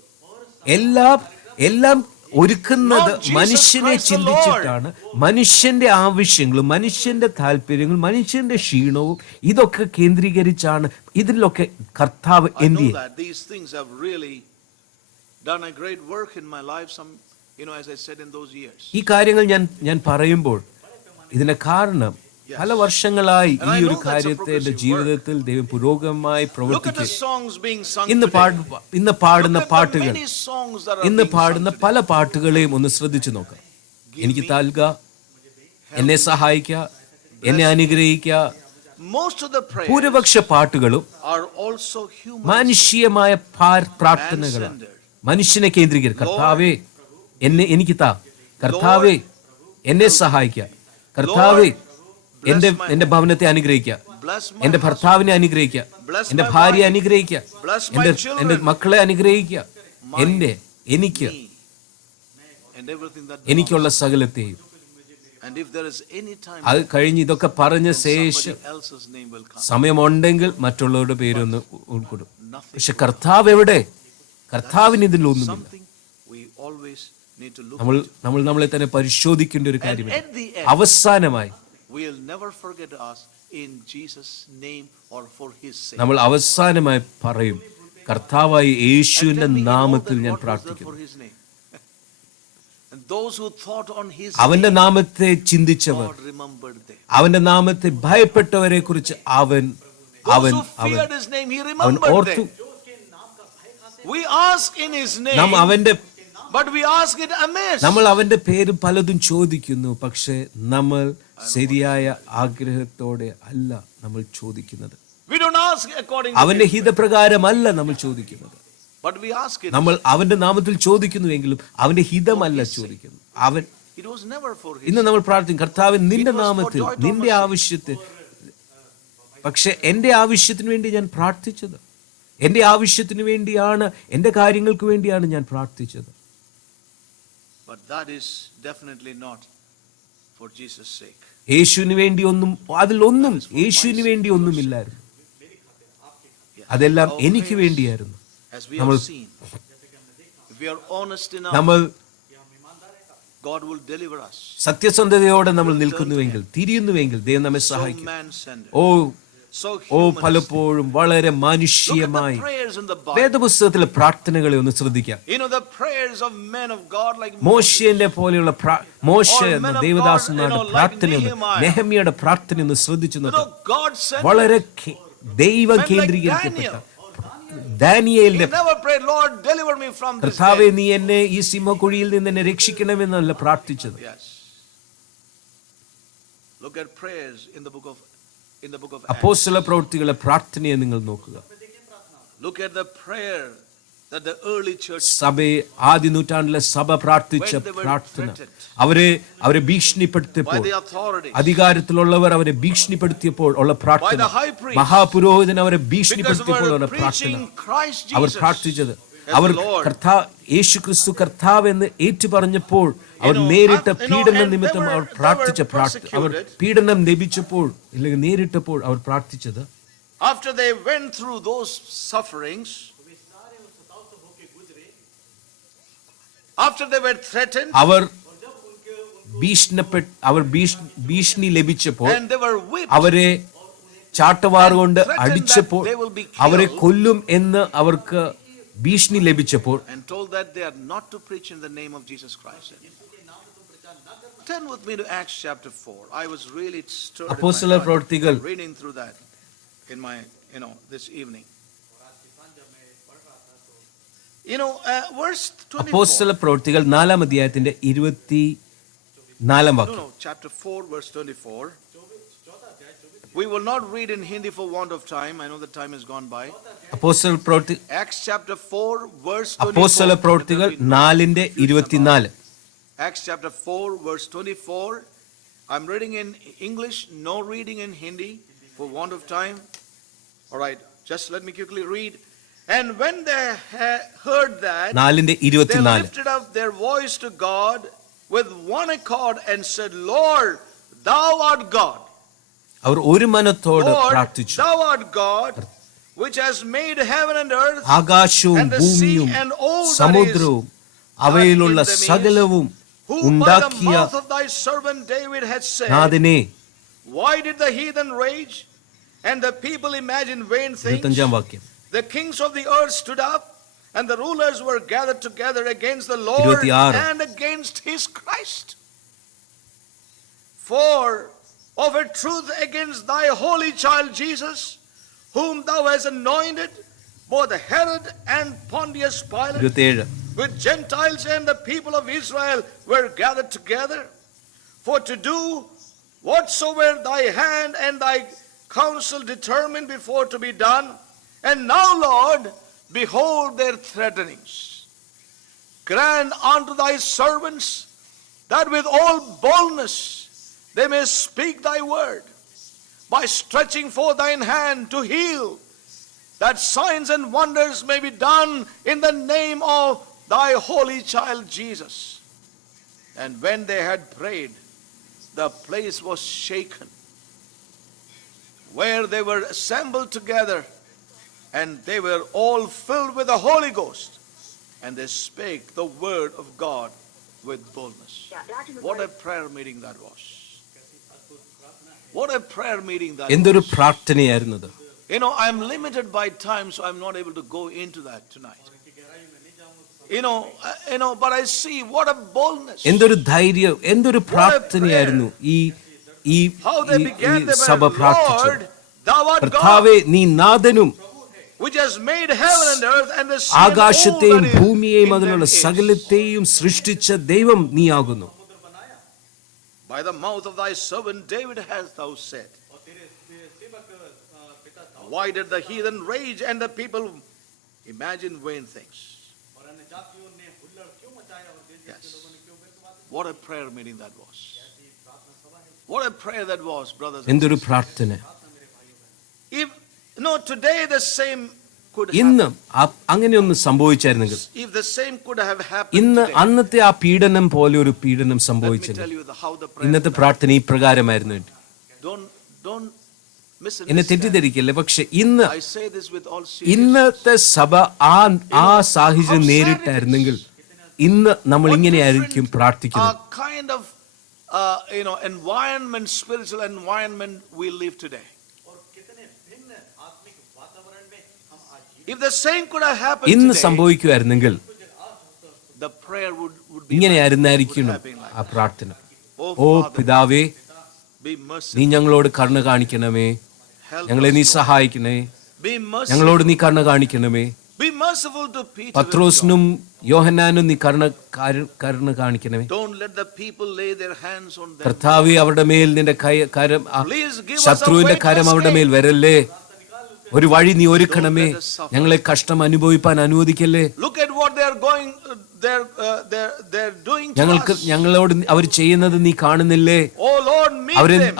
എല്ലാം ഒരുക്കുന്നത് Not Jesus മനുഷ്യനെ Christ the ചിന്തിച്ചിട്ടാണ്. മനുഷ്യന്റെ ആവശ്യങ്ങളും മനുഷ്യന്റെ താല്പര്യങ്ങളും മനുഷ്യന്റെ ക്ഷീണവും ഇതൊക്കെ കേന്ദ്രീകരിച്ചാണ്. ഇതിലൊക്കെ കർത്താവ് I എന്ത് know ചെയ്യും? that these things have really done a great work in my life. As I said, in those years. ഈ കാര്യങ്ങൾ ഞാൻ പറയുമ്പോൾ ഇതിന് കാരണം പല വർഷങ്ങളായി And ഈ I ഒരു know that's a കാര്യത്തെ എന്റെ progressive ജീവിതത്തിൽ ദൈവം പുരോഗമമായി Look at the പ്രവർത്തിക്കും. songs being sung ഇന്ന് today. പാടുന്ന Look at the പാട്ടുകൾ, many songs that are ഇന്ന് being പാടുന്ന sung പല പാട്ടുകളെയും ഒന്ന് ശ്രദ്ധിച്ചു നോക്കാം. എനിക്ക് താൽക, എന്നെ സഹായിക്ക, എന്നെ അനുഗ്രഹിക്ക. today. Most of the prayers ഭൂരിപക്ഷ പാട്ടുകളും are also human. മാനുഷികമായ പ്രാർത്ഥനകളാണ്. മനുഷ്യനെ കേന്ദ്രീകരിക്കുക. കർത്താവേ എനിക്ക് താ, കർത്താവേ എന്നെ സഹായിക്ക, കർത്താവേ എന്റെ ഭവനത്തെ അനുഗ്രഹിക്കുക, Bless my എന്റെ ഭർത്താവിനെ അനുഗ്രഹിക്കുക, എന്റെ ഭാര്യയെ അനുഗ്രഹിക്കുക, എന്റെ മക്കളെ അനുഗ്രഹിക്കുക, എനിക്ക് and everything that എനിക്കുള്ള സകലത്തെയും. And if there is any time, അത് കഴിഞ്ഞ് ഇതൊക്കെ പറഞ്ഞ somebody ശേഷം else's name will come. സമയമുണ്ടെങ്കിൽ മറ്റുള്ളവരുടെ പേരൊന്ന് ഉൾക്കൊടും. Nothing. പക്ഷെ കർത്താവ് എവിടെ? കർത്താവിന് ഇതിലൊന്നുമില്ല. Something we always need to look നമ്മൾ into. നമ്മൾ നമ്മളെ തന്നെ പരിശോധിക്കേണ്ട ഒരു And കാര്യമില്ല. at the end, അവസാനമായി we'll never forget us in Jesus' name or for His sake. നമ്മൾ അവസാനമായി പറയും, കർത്താവായ യേശുവിന്റെ And tell me, നാമത്തിൽ ഞാൻ what was there പ്രാർത്ഥിക്കുന്നു. for His name? And those who thought on His അവന്റെ name, നാമത്തെ ചിന്തിച്ചവർ, God remembered them. അവന്റെ നാമത്തെ ഭയപ്പെട്ടവരെ കുറിച്ച് അവൻ Those അവൻ who അവൻ feared His name, He അവൻ remembered ഓർത്തു. them. We ask in His നാം name, അവന്റെ but we ask it amiss. നമ്മൾ അവന്റെ പേര് പലതും ചോദിക്കുന്നു, പക്ഷെ നമ്മൾ ശരിയായ ആഗ്രഹത്തോടെ അല്ല നമ്മൾ ചോദിക്കുന്നത്. We don't ask according to അവന്റെ His will, ഹിതപ്രകാരമല്ല നമ്മൾ ചോദിക്കുന്നത്. but we ask it. നമ്മൾ അവന്റെ നാമത്തിൽ ചോദിക്കുന്നുവെങ്കിലും അവന്റെ ഹിതമല്ല ചോദിക്കുന്നു. അവൻ It was never for His. ഇന്ന് നമ്മൾ പ്രാർത്ഥിക്കും, കർത്താവ് നിന്റെ നാമത്തിൽ നിന്റെ ആവശ്യത്തിൽ, പക്ഷെ എന്റെ ആവശ്യത്തിന് വേണ്ടി ഞാൻ പ്രാർത്ഥിച്ചത്, എന്റെ ആവശ്യത്തിന് വേണ്ടിയാണ്, എന്റെ കാര്യങ്ങൾക്ക് വേണ്ടിയാണ് ഞാൻ പ്രാർത്ഥിച്ചത്. But that is definitely not for Jesus' sake. യേശുവിന് വേണ്ടി ഒന്നും, അതിലൊന്നും യേശുവിന് വേണ്ടി ഒന്നുമില്ലായിരുന്നു. അതെല്ലാം എനിക്ക് വേണ്ടിയായിരുന്നു. As we have seen, if we are honest enough, നമ്മൾ God will deliver us. സത്യസന്ധതയോടെ നമ്മൾ നിൽക്കുന്നുവെങ്കിൽ, തിരിയുന്നുവെങ്കിൽ ദൈവം നമ്മെ So സഹായിക്കും. man-centered, ഓ so ഓ human. പലപ്പോഴും വളരെ Look at മാനുഷികമായി the prayers in the Bible. വേദപുസ്തകത്തിലെ പ്രാർത്ഥനകളെ ഒന്ന് ശ്രദ്ധിക്കാം. You know the prayers of men of God like മോശയുടെ പോലെയുള്ള മോശ എന്ന ദേവദാസന്മാരുടെ like പ്രാർത്ഥനയൊന്ന്, Nehemiah. നെഹമ്യയുടെ പ്രാർത്ഥനയൊന്ന് ശ്രദ്ധിച്ചു You നോക്കാം. know, God sent വളരെ ദൈവം men like കേന്ദ്രീകരിക്കപ്പെട്ട Daniel. He ദാനിയേലിന്റെ never prayed, Lord, deliver me from this കർത്താവെ death. നീ എന്നെ ഈ സിംഹക്കുഴിയിൽ നിന്ന് എന്നെ രക്ഷിക്കണമെന്നല്ല പ്രാർത്ഥിച്ചത്. Yes. Look at prayers in the book of Acts. അപ്പോസ്തല പ്രവൃത്തികളെ പ്രാർത്ഥനയെ നിങ്ങൾ നോക്കുക. Look at the prayer that the early church, സഭയെ ആദ്യ നൂറ്റാണ്ടിലെ സഭ പ്രാർത്ഥിച്ച when they were പ്രാർത്ഥന, threatened അവരെ by ഭീഷണിപ്പെടുത്തിയപ്പോൾ, the authorities, അധികാരത്തിലുള്ളവർ അവരെ ഭീഷണിപ്പെടുത്തിയപ്പോൾ ഉള്ള by പ്രാർത്ഥന, the high priest, മഹാപുരോഹിതൻ അവരെ because ഭീഷണിപ്പെടുത്തിയപ്പോൾ they ഉള്ള were പ്രാർത്ഥന, preaching Christ അവർ Jesus പ്രാർത്ഥിച്ചത്, as അവർ the Lord. യേശു ക്രിസ്തു കർത്താവ് എന്ന് ഏറ്റു പറഞ്ഞപ്പോൾ അവർ You know, നേരിട്ട and പീഡന they നിമിത്തം were- അവർ they പ്രാർത്ഥിച്ച were പ്രാർത്ഥന, അവർ persecuted. പീഡനം ലഭിച്ചപ്പോൾ ഇല്ലെങ്കിൽ നേരിട്ടപ്പോൾ അവർ പ്രാർത്ഥിച്ചത്, after they went through those sufferings, after they were threatened അവർ ഭീഷണി ലഭിച്ചപ്പോൾ, and they were whipped, അവരെ ചാട്ടവാറുകൊണ്ട് അടിച്ചപ്പോൾ, that they will be killed, അവരെ കൊല്ലും എന്ന് അവർക്ക് ഭീഷണി ലഭിച്ചപ്പോൾ, and told that they are not to preach in the name of Jesus Christ. Turn with me to Acts chapter 4. I was really stirred in അപ്പോസ്തല my heart പ്രവൃത്തികൾ reading through that in my, this evening. Verse 24. അപ്പോസ്തല പ്രവൃത്തികൾ 4-ാം അധ്യായത്തിന്റെ 24-ാം No, വാക്യം. chapter 4, verse 24. We will not read in Hindi for want of time. I know the time has gone by. അപ്പോസ്തല പ്രവൃത്തി Acts chapter 4, verse അപ്പോസ്തല 24. പ്രവൃത്തികൾ 4-ന്റെ 24. Acts chapter 4, verse 24. I'm reading in English, no reading in Hindi for want of time. All right, just let me quickly read. And when they heard that, 4-ന്റെ they 24. lifted up their voice to God with one accord and said, Lord, thou art God. അവർ ഒരു മനത്തോട് Lord, പ്രാർത്ഥിച്ചു. thou art God, which has made heaven and earth, ആകാശവും and the ഭൂമിയും sea and all that is സമുദ്രവും അവയിലുള്ള in them is, സകലവും who by the ഉണ്ടാക്കിയ mouth of thy servant David had said, നാഥനെ. Why did the heathen rage and the people imagine vain things? 25-ാം വാക്യം. The kings of the earth stood up, and the rulers were gathered together against the Lord 26. and against his Christ. For of a truth against thy holy child Jesus, whom thou hast anointed, both Herod and Pontius Pilate, 27. with Gentiles and the people of Israel were gathered together, for to do whatsoever thy hand and thy counsel determined before to be done. And now, Lord, behold their threatenings. Grant unto thy servants that with all boldness they may speak thy word, by stretching forth thine hand to heal, that signs and wonders may be done in the name of thy holy child Jesus. And when they had prayed, the place was shaken, where they were assembled together, and they were all filled with the Holy Ghost, and they spake the word of God with boldness. What a prayer meeting that was. What a prayer meeting that എന്തൊരു was. പ്രാർത്ഥനയായിരുന്നത്. You know, I'm limited by time, so I'm not able to go into that tonight. But I see what a boldness. എന്തൊരു ധൈര്യം, എന്തൊരു പ്രാർത്ഥനയായിരുന്നു ഈ ഈ How they began their സഭ prayer. പ്രാർത്ഥിച്ചത്. Lord, thou art God, കർത്താവേ, നീ നാഥനും which has made heaven and earth and the sea and all ആകാശത്തെയും that is ഭൂമിയെയും in അതിലുള്ള them is. സകലത്തെയും സൃഷ്ടിച്ച ദൈവം നീയാകുന്നു. By the mouth of thy servant David hast thou said. Why did the heathen rage and the people imagine vain things? Yes. What a prayer meeting that was. What a prayer that was, brothers and എന്തൊരു sisters. പ്രാർത്ഥന. If today the same could ഇന്ന് happen. അങ്ങനെയൊന്ന് സംഭവിച്ചായിരുന്നെങ്കിൽ, If the same could have happened ഇന്ന് today, അന്നത്തെ ആ പീഡനം പോലെ ഒരു പീഡനം let me സംഭവിച്ചില്ല. tell you how the prayer ഇന്നത്തെ was. പ്രാർത്ഥന ഈ പ്രകാരമായിരുന്നു. Don't എന്നെ misunderstand. തെറ്റിദ്ധരിക്കല്ലേ. പക്ഷെ ഇന്ന് I say this with all seriousness. ഇന്നത്തെ സഭ ആ സാഹചര്യം നേരിട്ടായിരുന്നെങ്കിൽ ഇന്ന് നമ്മൾ ഇങ്ങനെയായിരിക്കും പ്രാർത്ഥിക്കുന്നത്. Our kind of environment, spiritual environment we live today. If the same could have happened ഇന്ന് today, സംഭവിക്കുമായിരുന്നെങ്കിൽ the prayer would be ഇങ്ങനെയായിരുന്നായിരിക്കണം would have been like ആ that. പ്രാർത്ഥന. Oh ഓ Father, പിതാവേ, be നീ merciful. ഞങ്ങളോട് കരുണ കാണിക്കണമേ, Help ഞങ്ങളെ നീ us, Lord. സഹായിക്കണേ, Be merciful. ഞങ്ങളോട് നീ കരുണ കാണിക്കണമേ. Be merciful to Peter. and John. പത്രോസിനും യോഹന്നാനും നീ കരുണ കാണിക്കണമേ. Don't let the people lay their hands on them. കർത്താവേ, അവരുടെ മേൽ നിന്റെ കരം, Please give us a ശത്രുവിന്റെ way to കരം അവരുടെ മേൽ escape. വരല്ലേ. ഒരു വഴി നീ ഒരുക്കണമേ. ഞങ്ങളെ കഷ്ടം അനുഭവിപ്പാൻ അനുവദിക്കല്ലേ. Look at what they're doing to ഞങ്ങൾക്ക് us. ഞങ്ങളോട് അവർ ചെയ്യുന്നത് നീ കാണുന്നില്ലേ. Oh Lord, meet them.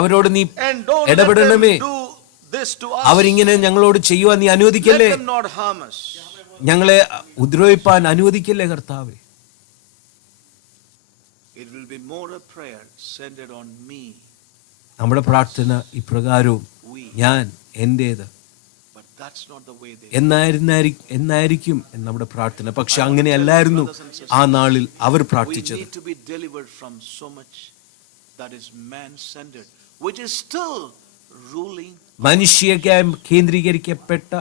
അവരോട് നീ And don't let them ഇടപെടണമേ. do this to us. അവരിങ്ങനെ ഞങ്ങളോട് ചെയ്യുവാൻ നീ അനുവദിക്കല്ലേ. Let them not harm us. ഞങ്ങളെ ഉപദ്രവിപ്പാൻ അനുവദിക്കല്ലേ കർത്താവേ. It will be more a prayer centered on me. നമ്മുടെ പ്രാർത്ഥന ഇപ്രകാരവും We. ഞാൻ എന്റേത് But that's not the way they. എന്നായിരിക്കും നമ്മുടെ പ്രാർത്ഥന. പക്ഷെ അങ്ങനെയല്ലായിരുന്നു ആ നാളിൽ അവർ We പ്രാർത്ഥിച്ചത്. need to be delivered from so much that is man-centered, which is still ruling. മനുഷ്യ കേന്ദ്രീകരിക്കപ്പെട്ട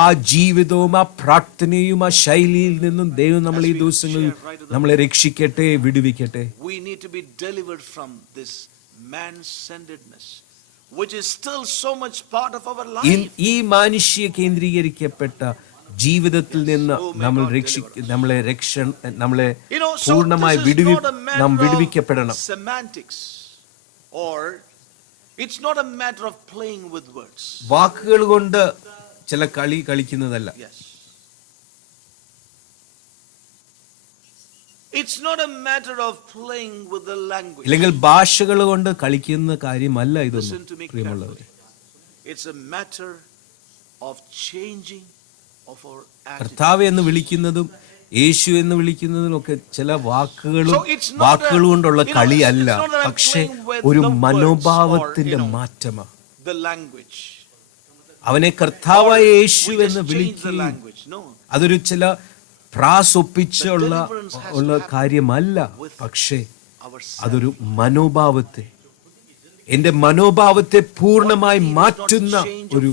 ആ ജീവിതവും ആ പ്രാർത്ഥനയും ആ ശൈലിയിൽ നിന്നും ദൈവം നമ്മൾ ഈ ദിവസങ്ങളിൽ നമ്മളെ രക്ഷിക്കട്ടെ, വിടുവിക്കട്ടെ. We need to be delivered from this man-centeredness, which is still so much part of our life. ഈ മനുഷ്യ കേന്ദ്രീകരിക്കപ്പെട്ട ജീവിതത്തിൽ നിന്ന് നമ്മളെ So പൂർണ്ണമായി this is not a നാം matter വിടുവിക്കപ്പെടണം. of semantics, or it's not a matter of playing with words. വാക്കുകൾ കൊണ്ട് ചില കളിക്കുന്നതല്ല. Yes. It's not a matter of playing with the language. അല്ലെങ്കിൽ ഭാഷകൾ കൊണ്ട് കളിക്കുന്ന കാര്യമല്ല ഇതൊന്നും Listen to me പ്രിയമുള്ളവരെ. carefully. It's a matter of changing of our attitude. കർത്താവ് എന്ന് വിളിക്കുന്നതും യേശു എന്ന് വിളിക്കുന്നതും ഒക്കെ ചില വാക്കുകൾ So കൊണ്ടുള്ള കളിയല്ല, it's not that I'm പക്ഷെ playing with ഒരു the words മനോഭാവത്തിന്റെ or, മാറ്റമാണ്. The language. അവനെ കർത്താവായ Or യേശു we എന്ന് just change the വിളിക്കുകയും language. No. അതൊരു ചില പ്രാസൊപ്പിച്ചുള്ള കാര്യമല്ല, പക്ഷേ അതൊരു മനോഭാവത്തെ, എന്റെ മനോഭാവത്തെ പൂർണ്ണമായി മാറ്റുന്ന ഒരു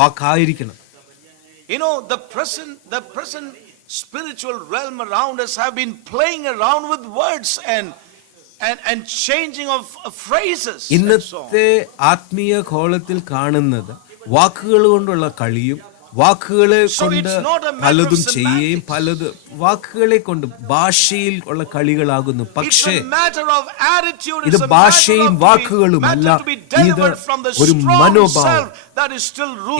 വാക്കായിരിക്കണം. The present spiritual realm around us have been playing around with words and changing of phrases. ഇന്നത്തെ ആത്മീയ കോളത്തിൽ കാണുന്നത് വാക്കുകൾ കൊണ്ടുള്ള കളിയും വാക്കുകളെ കൊണ്ട് പലതും ചെയ്യുകയും വാക്കുകളെ കൊണ്ട് ഭാഷയിൽ ഉള്ള കളികളാകുന്നു. പക്ഷേ ഇത് ഭാഷയും വാക്കുകളുമല്ല, ഇത് ഒരു മനോഭാവം.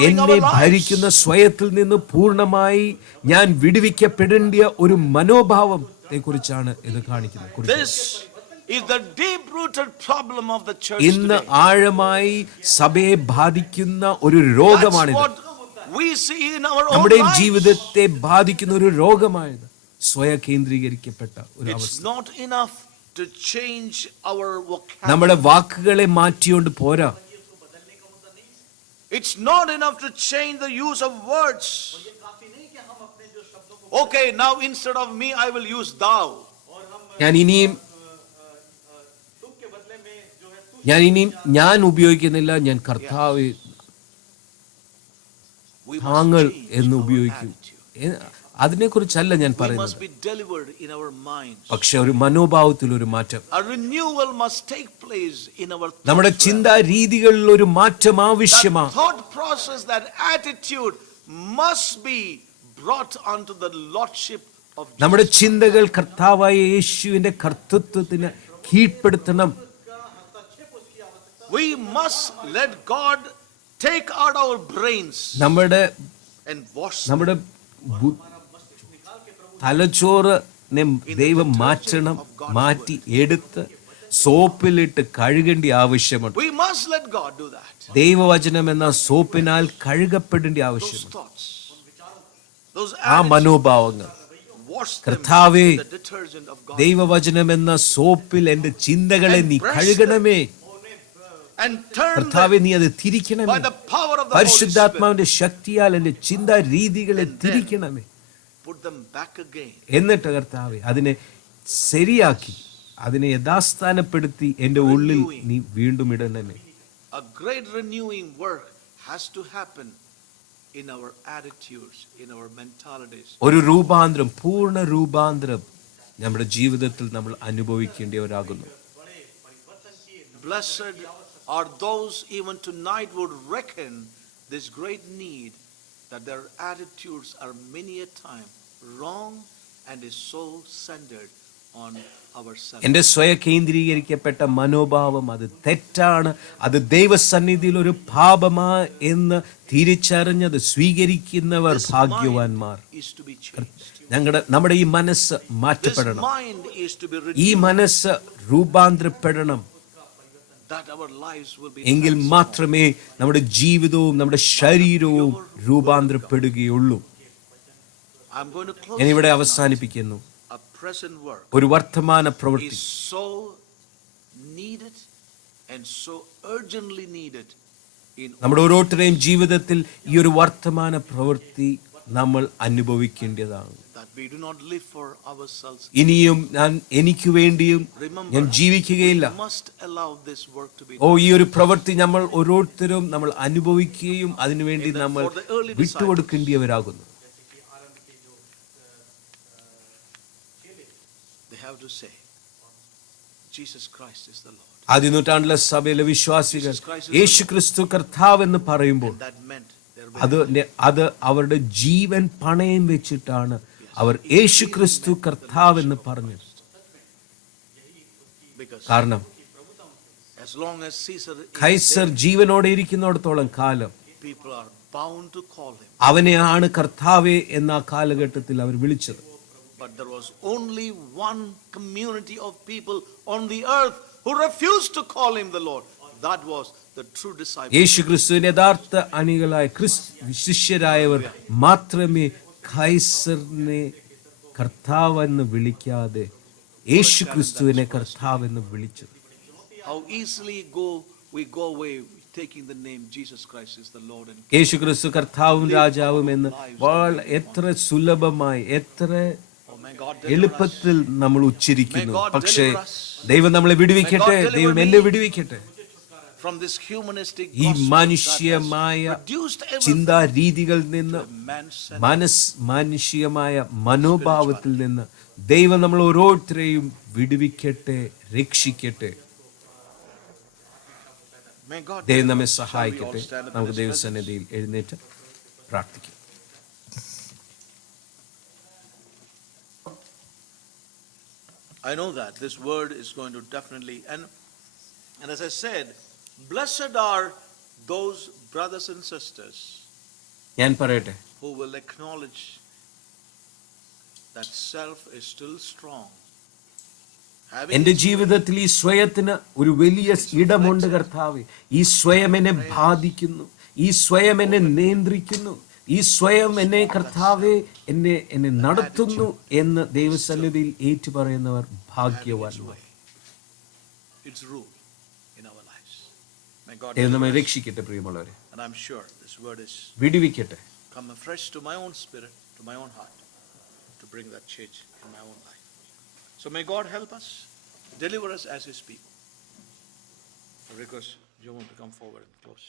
എന്നെ ഭരിക്കുന്ന സ്വയത്തിൽ നിന്ന് പൂർണ്ണമായി ഞാൻ വിടുവിക്കപ്പെടേണ്ട ഒരു മനോഭാവത്തെ കുറിച്ചാണ് ഇത് കാണിക്കുന്നത്. ഇന്ന് ആഴമായി സഭയെ ബാധിക്കുന്ന ഒരു രോഗമാണിത്. നമ്മുടെ ജീവിതത്തെ ബാധിക്കുന്ന ഒരു രോഗമായത് സ്വയ കേന്ദ്രീകരിക്കപ്പെട്ട ഒരു അവസ്ഥ. to change our നമ്മുടെ vocabulary. വാക്കുകളെ മാറ്റിയോണ്ട് പോരാ. It's not enough to change the use of words. Okay, now instead of me, I will use thou. ഞാൻ ഉപയോഗിക്കുന്നില്ല, ഞാൻ കർത്താവേ We താങ്കൾ must change എന്ന് our ഉപയോഗിക്കും. attitude. അതിനെക്കുറിച്ചല്ല ഞാൻ We പറയുന്നത്. must be delivered in our minds. പക്ഷെ ഒരു മനോഭാവത്തിൽ ഒരു മാറ്റം, A renewal must take place in our thought നമ്മുടെ realm. ചിന്താ രീതികളിൽ ഒരു മാറ്റം ആവശ്യമാണ്. That thought process, that attitude must be brought onto the lordship of Jesus. നമ്മുടെ ചിന്തകൾ കർത്താവായ യേശുവിന്റെ കർത്തൃത്വത്തിന് കീഴ്പ്പെടുത്തണം. We must let God take out our brains നമ്മുടെ and wash them. നമ്മുടെ തലച്ചോറിനെ ദൈവം മാറ്റണം, മാറ്റി എടുത്ത് സോപ്പിലിട്ട് കഴുകേണ്ട ആവശ്യമുണ്ട്. We must let God do that. ദൈവവചനം എന്ന സോപ്പിനാൽ കഴുകപ്പെടേണ്ട Those ആവശ്യമുണ്ട്. thoughts, those ആ attitudes, മനോഭാവങ്ങൾ wash them കർത്താവേ, with the detergent of God. ദൈവവചനം എന്ന സോപ്പിൽ എന്റെ ചിന്തകളെ നീ കഴുകണമേ. And turn കർത്താവെ, them നീ അത് by തിരിക്കണമേ. the power of the Holy Spirit. പരിശുദ്ധാത്മാവിന്റെ ശക്തിയാൽ എന്റെ ചിന്താ രീതികളെ തിരിക്കണമേ. Put them back again. എന്നിട്ട് കർത്താവെ അതിനെ ശരിയാക്കി, അതിനെ യഥാസ്ഥാനപ്പെടുത്തി എന്റെ ഉള്ളിൽ നീ വീണ്ടും ഇടണമേ. A great renewing work has to happen in our attitudes, in our mentalities. ഒരു രൂപാന്തരം, പൂർണ്ണ രൂപാന്തരം നമ്മുടെ ജീവിതത്തിൽ നമ്മൾ അനുഭവിക്കേണ്ടവരാകുന്നു. Blessed are those even tonight would reckon this great need, that their attitudes are many a time wrong and is so centered on ourselves. എന്റെ സ്വയ കേന്ദ്രീകരിക്കപ്പെട്ട മനോഭാവം അത് തെറ്റാണ്, അത് ദൈവസന്നിധിയിൽ ഒരു പാപമാ എന്ന് തിരിച്ചറിഞ്ഞത് സ്വീകരിക്കുന്നവർ This ഭാഗ്യവാന്മാർ. mind is to be changed. നമ്മുടെ ഈ മനസ്സ് This മാറ്റപ്പെടണം, mind is to be ഈ renewed, മനസ്സ് രൂപാന്തരപ്പെടണം. that our lives will be എങ്കിൽ transformed. മാത്രമേ നമ്മുടെ ജീവിതവും നമ്മുടെ ശരീരവും രൂപാന്തരപ്പെടുകയുള്ളൂ. I'm going to close. ഞാൻ ഇവിടെ അവസാനിപ്പിക്കുന്നു. A present work ഒരു വർത്തമാന പ്രവൃത്തി is so needed and so urgently needed in നമ്മുടെ ഓരോരുത്തരുടെയും ജീവിതത്തിൽ ഈ ഒരു വർത്തമാന പ്രവൃത്തി നമ്മൾ അനുഭവിക്കേണ്ടതാണ്. that we do not live for ourselves. ഇനിയും ഞാൻ എനിക്ക് വേണ്ടിയും Remember, ഞാൻ ജീവിക്കുകയില്ല. we must allow this work to be ഈ ഒരു പ്രവൃത്തി നമ്മൾ ഓരോരുത്തരും നമ്മൾ അനുഭവിക്കുകയും അതിനുവേണ്ടി നമ്മൾ വിട്ടുകൊടുക്കേണ്ടിയവരാകുന്നു. They have to say, Jesus Christ is the Lord. ആദ്യ നൂറ്റാണ്ടിലെ സഭയിലെ വിശ്വാസികൾ യേശു ക്രിസ്തു കർത്താവെന്ന് പറയുമ്പോൾ That meant their അത് അവരുടെ ജീവൻ പണയം വെച്ചിട്ടാണ് അവർ യേശു ക്രിസ്തു കർത്താവെന്ന് പറഞ്ഞത്. because കാരണം as long as Caesar is Kaiser ജീവനോടെ ഇരിക്കുന്നിടത്തോളം കാലം people are bound to call him. അവനെയാണ് കർത്താവേ എന്ന ആ കാലഘട്ടത്തിൽ അവർ വിളിച്ചത്. But there was only one community of people on the earth who refused to call him the Lord. That was the true disciples. യേശു ക്രിസ്തുവിന്റെ യഥാർത്ഥ അണികളായ ശിഷ്യരായവർ മാത്രമേ കൈസറിനെ കർത്താവെന്ന് വിളിക്കാതെ യേശു ക്രിസ്തുവിനെ കർത്താവെന്ന് വിളിച്ചത്. How easily we go away taking the name Jesus Christ is the Lord and യേശു ക്രിസ്തു കർത്താവും രാജാവും എന്ന് എത്ര സുലഭമായി, എത്ര oh may God എളുപ്പത്തിൽ നമ്മൾ ഉച്ചരിക്കുന്നു. പക്ഷേ ദൈവം നമ്മളെ വിടുവിക്കട്ടെ, ദൈവം എന്നെ വിടുവിക്കട്ടെ. from this humanistic ഈ gospel മാനുഷികമായ that has produced everything ചിന്താ രീതികളിൽ നിന്ന്, man മാനുഷികമായ മനോഭാവത്തിൽ നിന്ന് ദൈവം നമ്മൾ ഓരോരുത്തരെയും വിടുവിക്കട്ടെ, രക്ഷിക്കട്ടെ. May God ദൈവം നമ്മെ Shall we all സഹായിക്കട്ടെ. stand up in നമുക്ക് His ദൈവസന്നിധിയിൽ എഴുന്നേറ്റ് പ്രാർത്ഥിക്കാം. I know that this word is going to definitely, and as I said, blessed are those brothers and sisters ഞാൻ പറയട്ടെ, who will acknowledge that self is still strong. എന്റെ ജീവിതത്തിൽ ഈ സ്വയത്തിന് ഒരു വലിയ ഇടമുണ്ട് കർത്താവേ. ഈ സ്വയം എന്നെ ബാധിക്കുന്നു, ഈ സ്വയം എന്നെ നിയന്ത്രിക്കുന്നു, ഈ സ്വയം എന്നെ കർത്താവേ എന്നെ നടത്തുന്നു എന്ന് ദൈവസന്നിധിയിൽ ഏറ്റുപറയുന്നവർ ഭാഗ്യവാന്മാർ. its rule in our lives. May God ദൈവം നമ്മെ deliver us. രക്ഷിക്കട്ടെ പ്രിയമുള്ളവരെ, And I'm sure this word is വിടുവിക്കട്ടെ. come afresh to my own spirit, to my own heart, to bring that change in my own life. So may God help us, deliver us as His people. I request Jomo to come forward and close.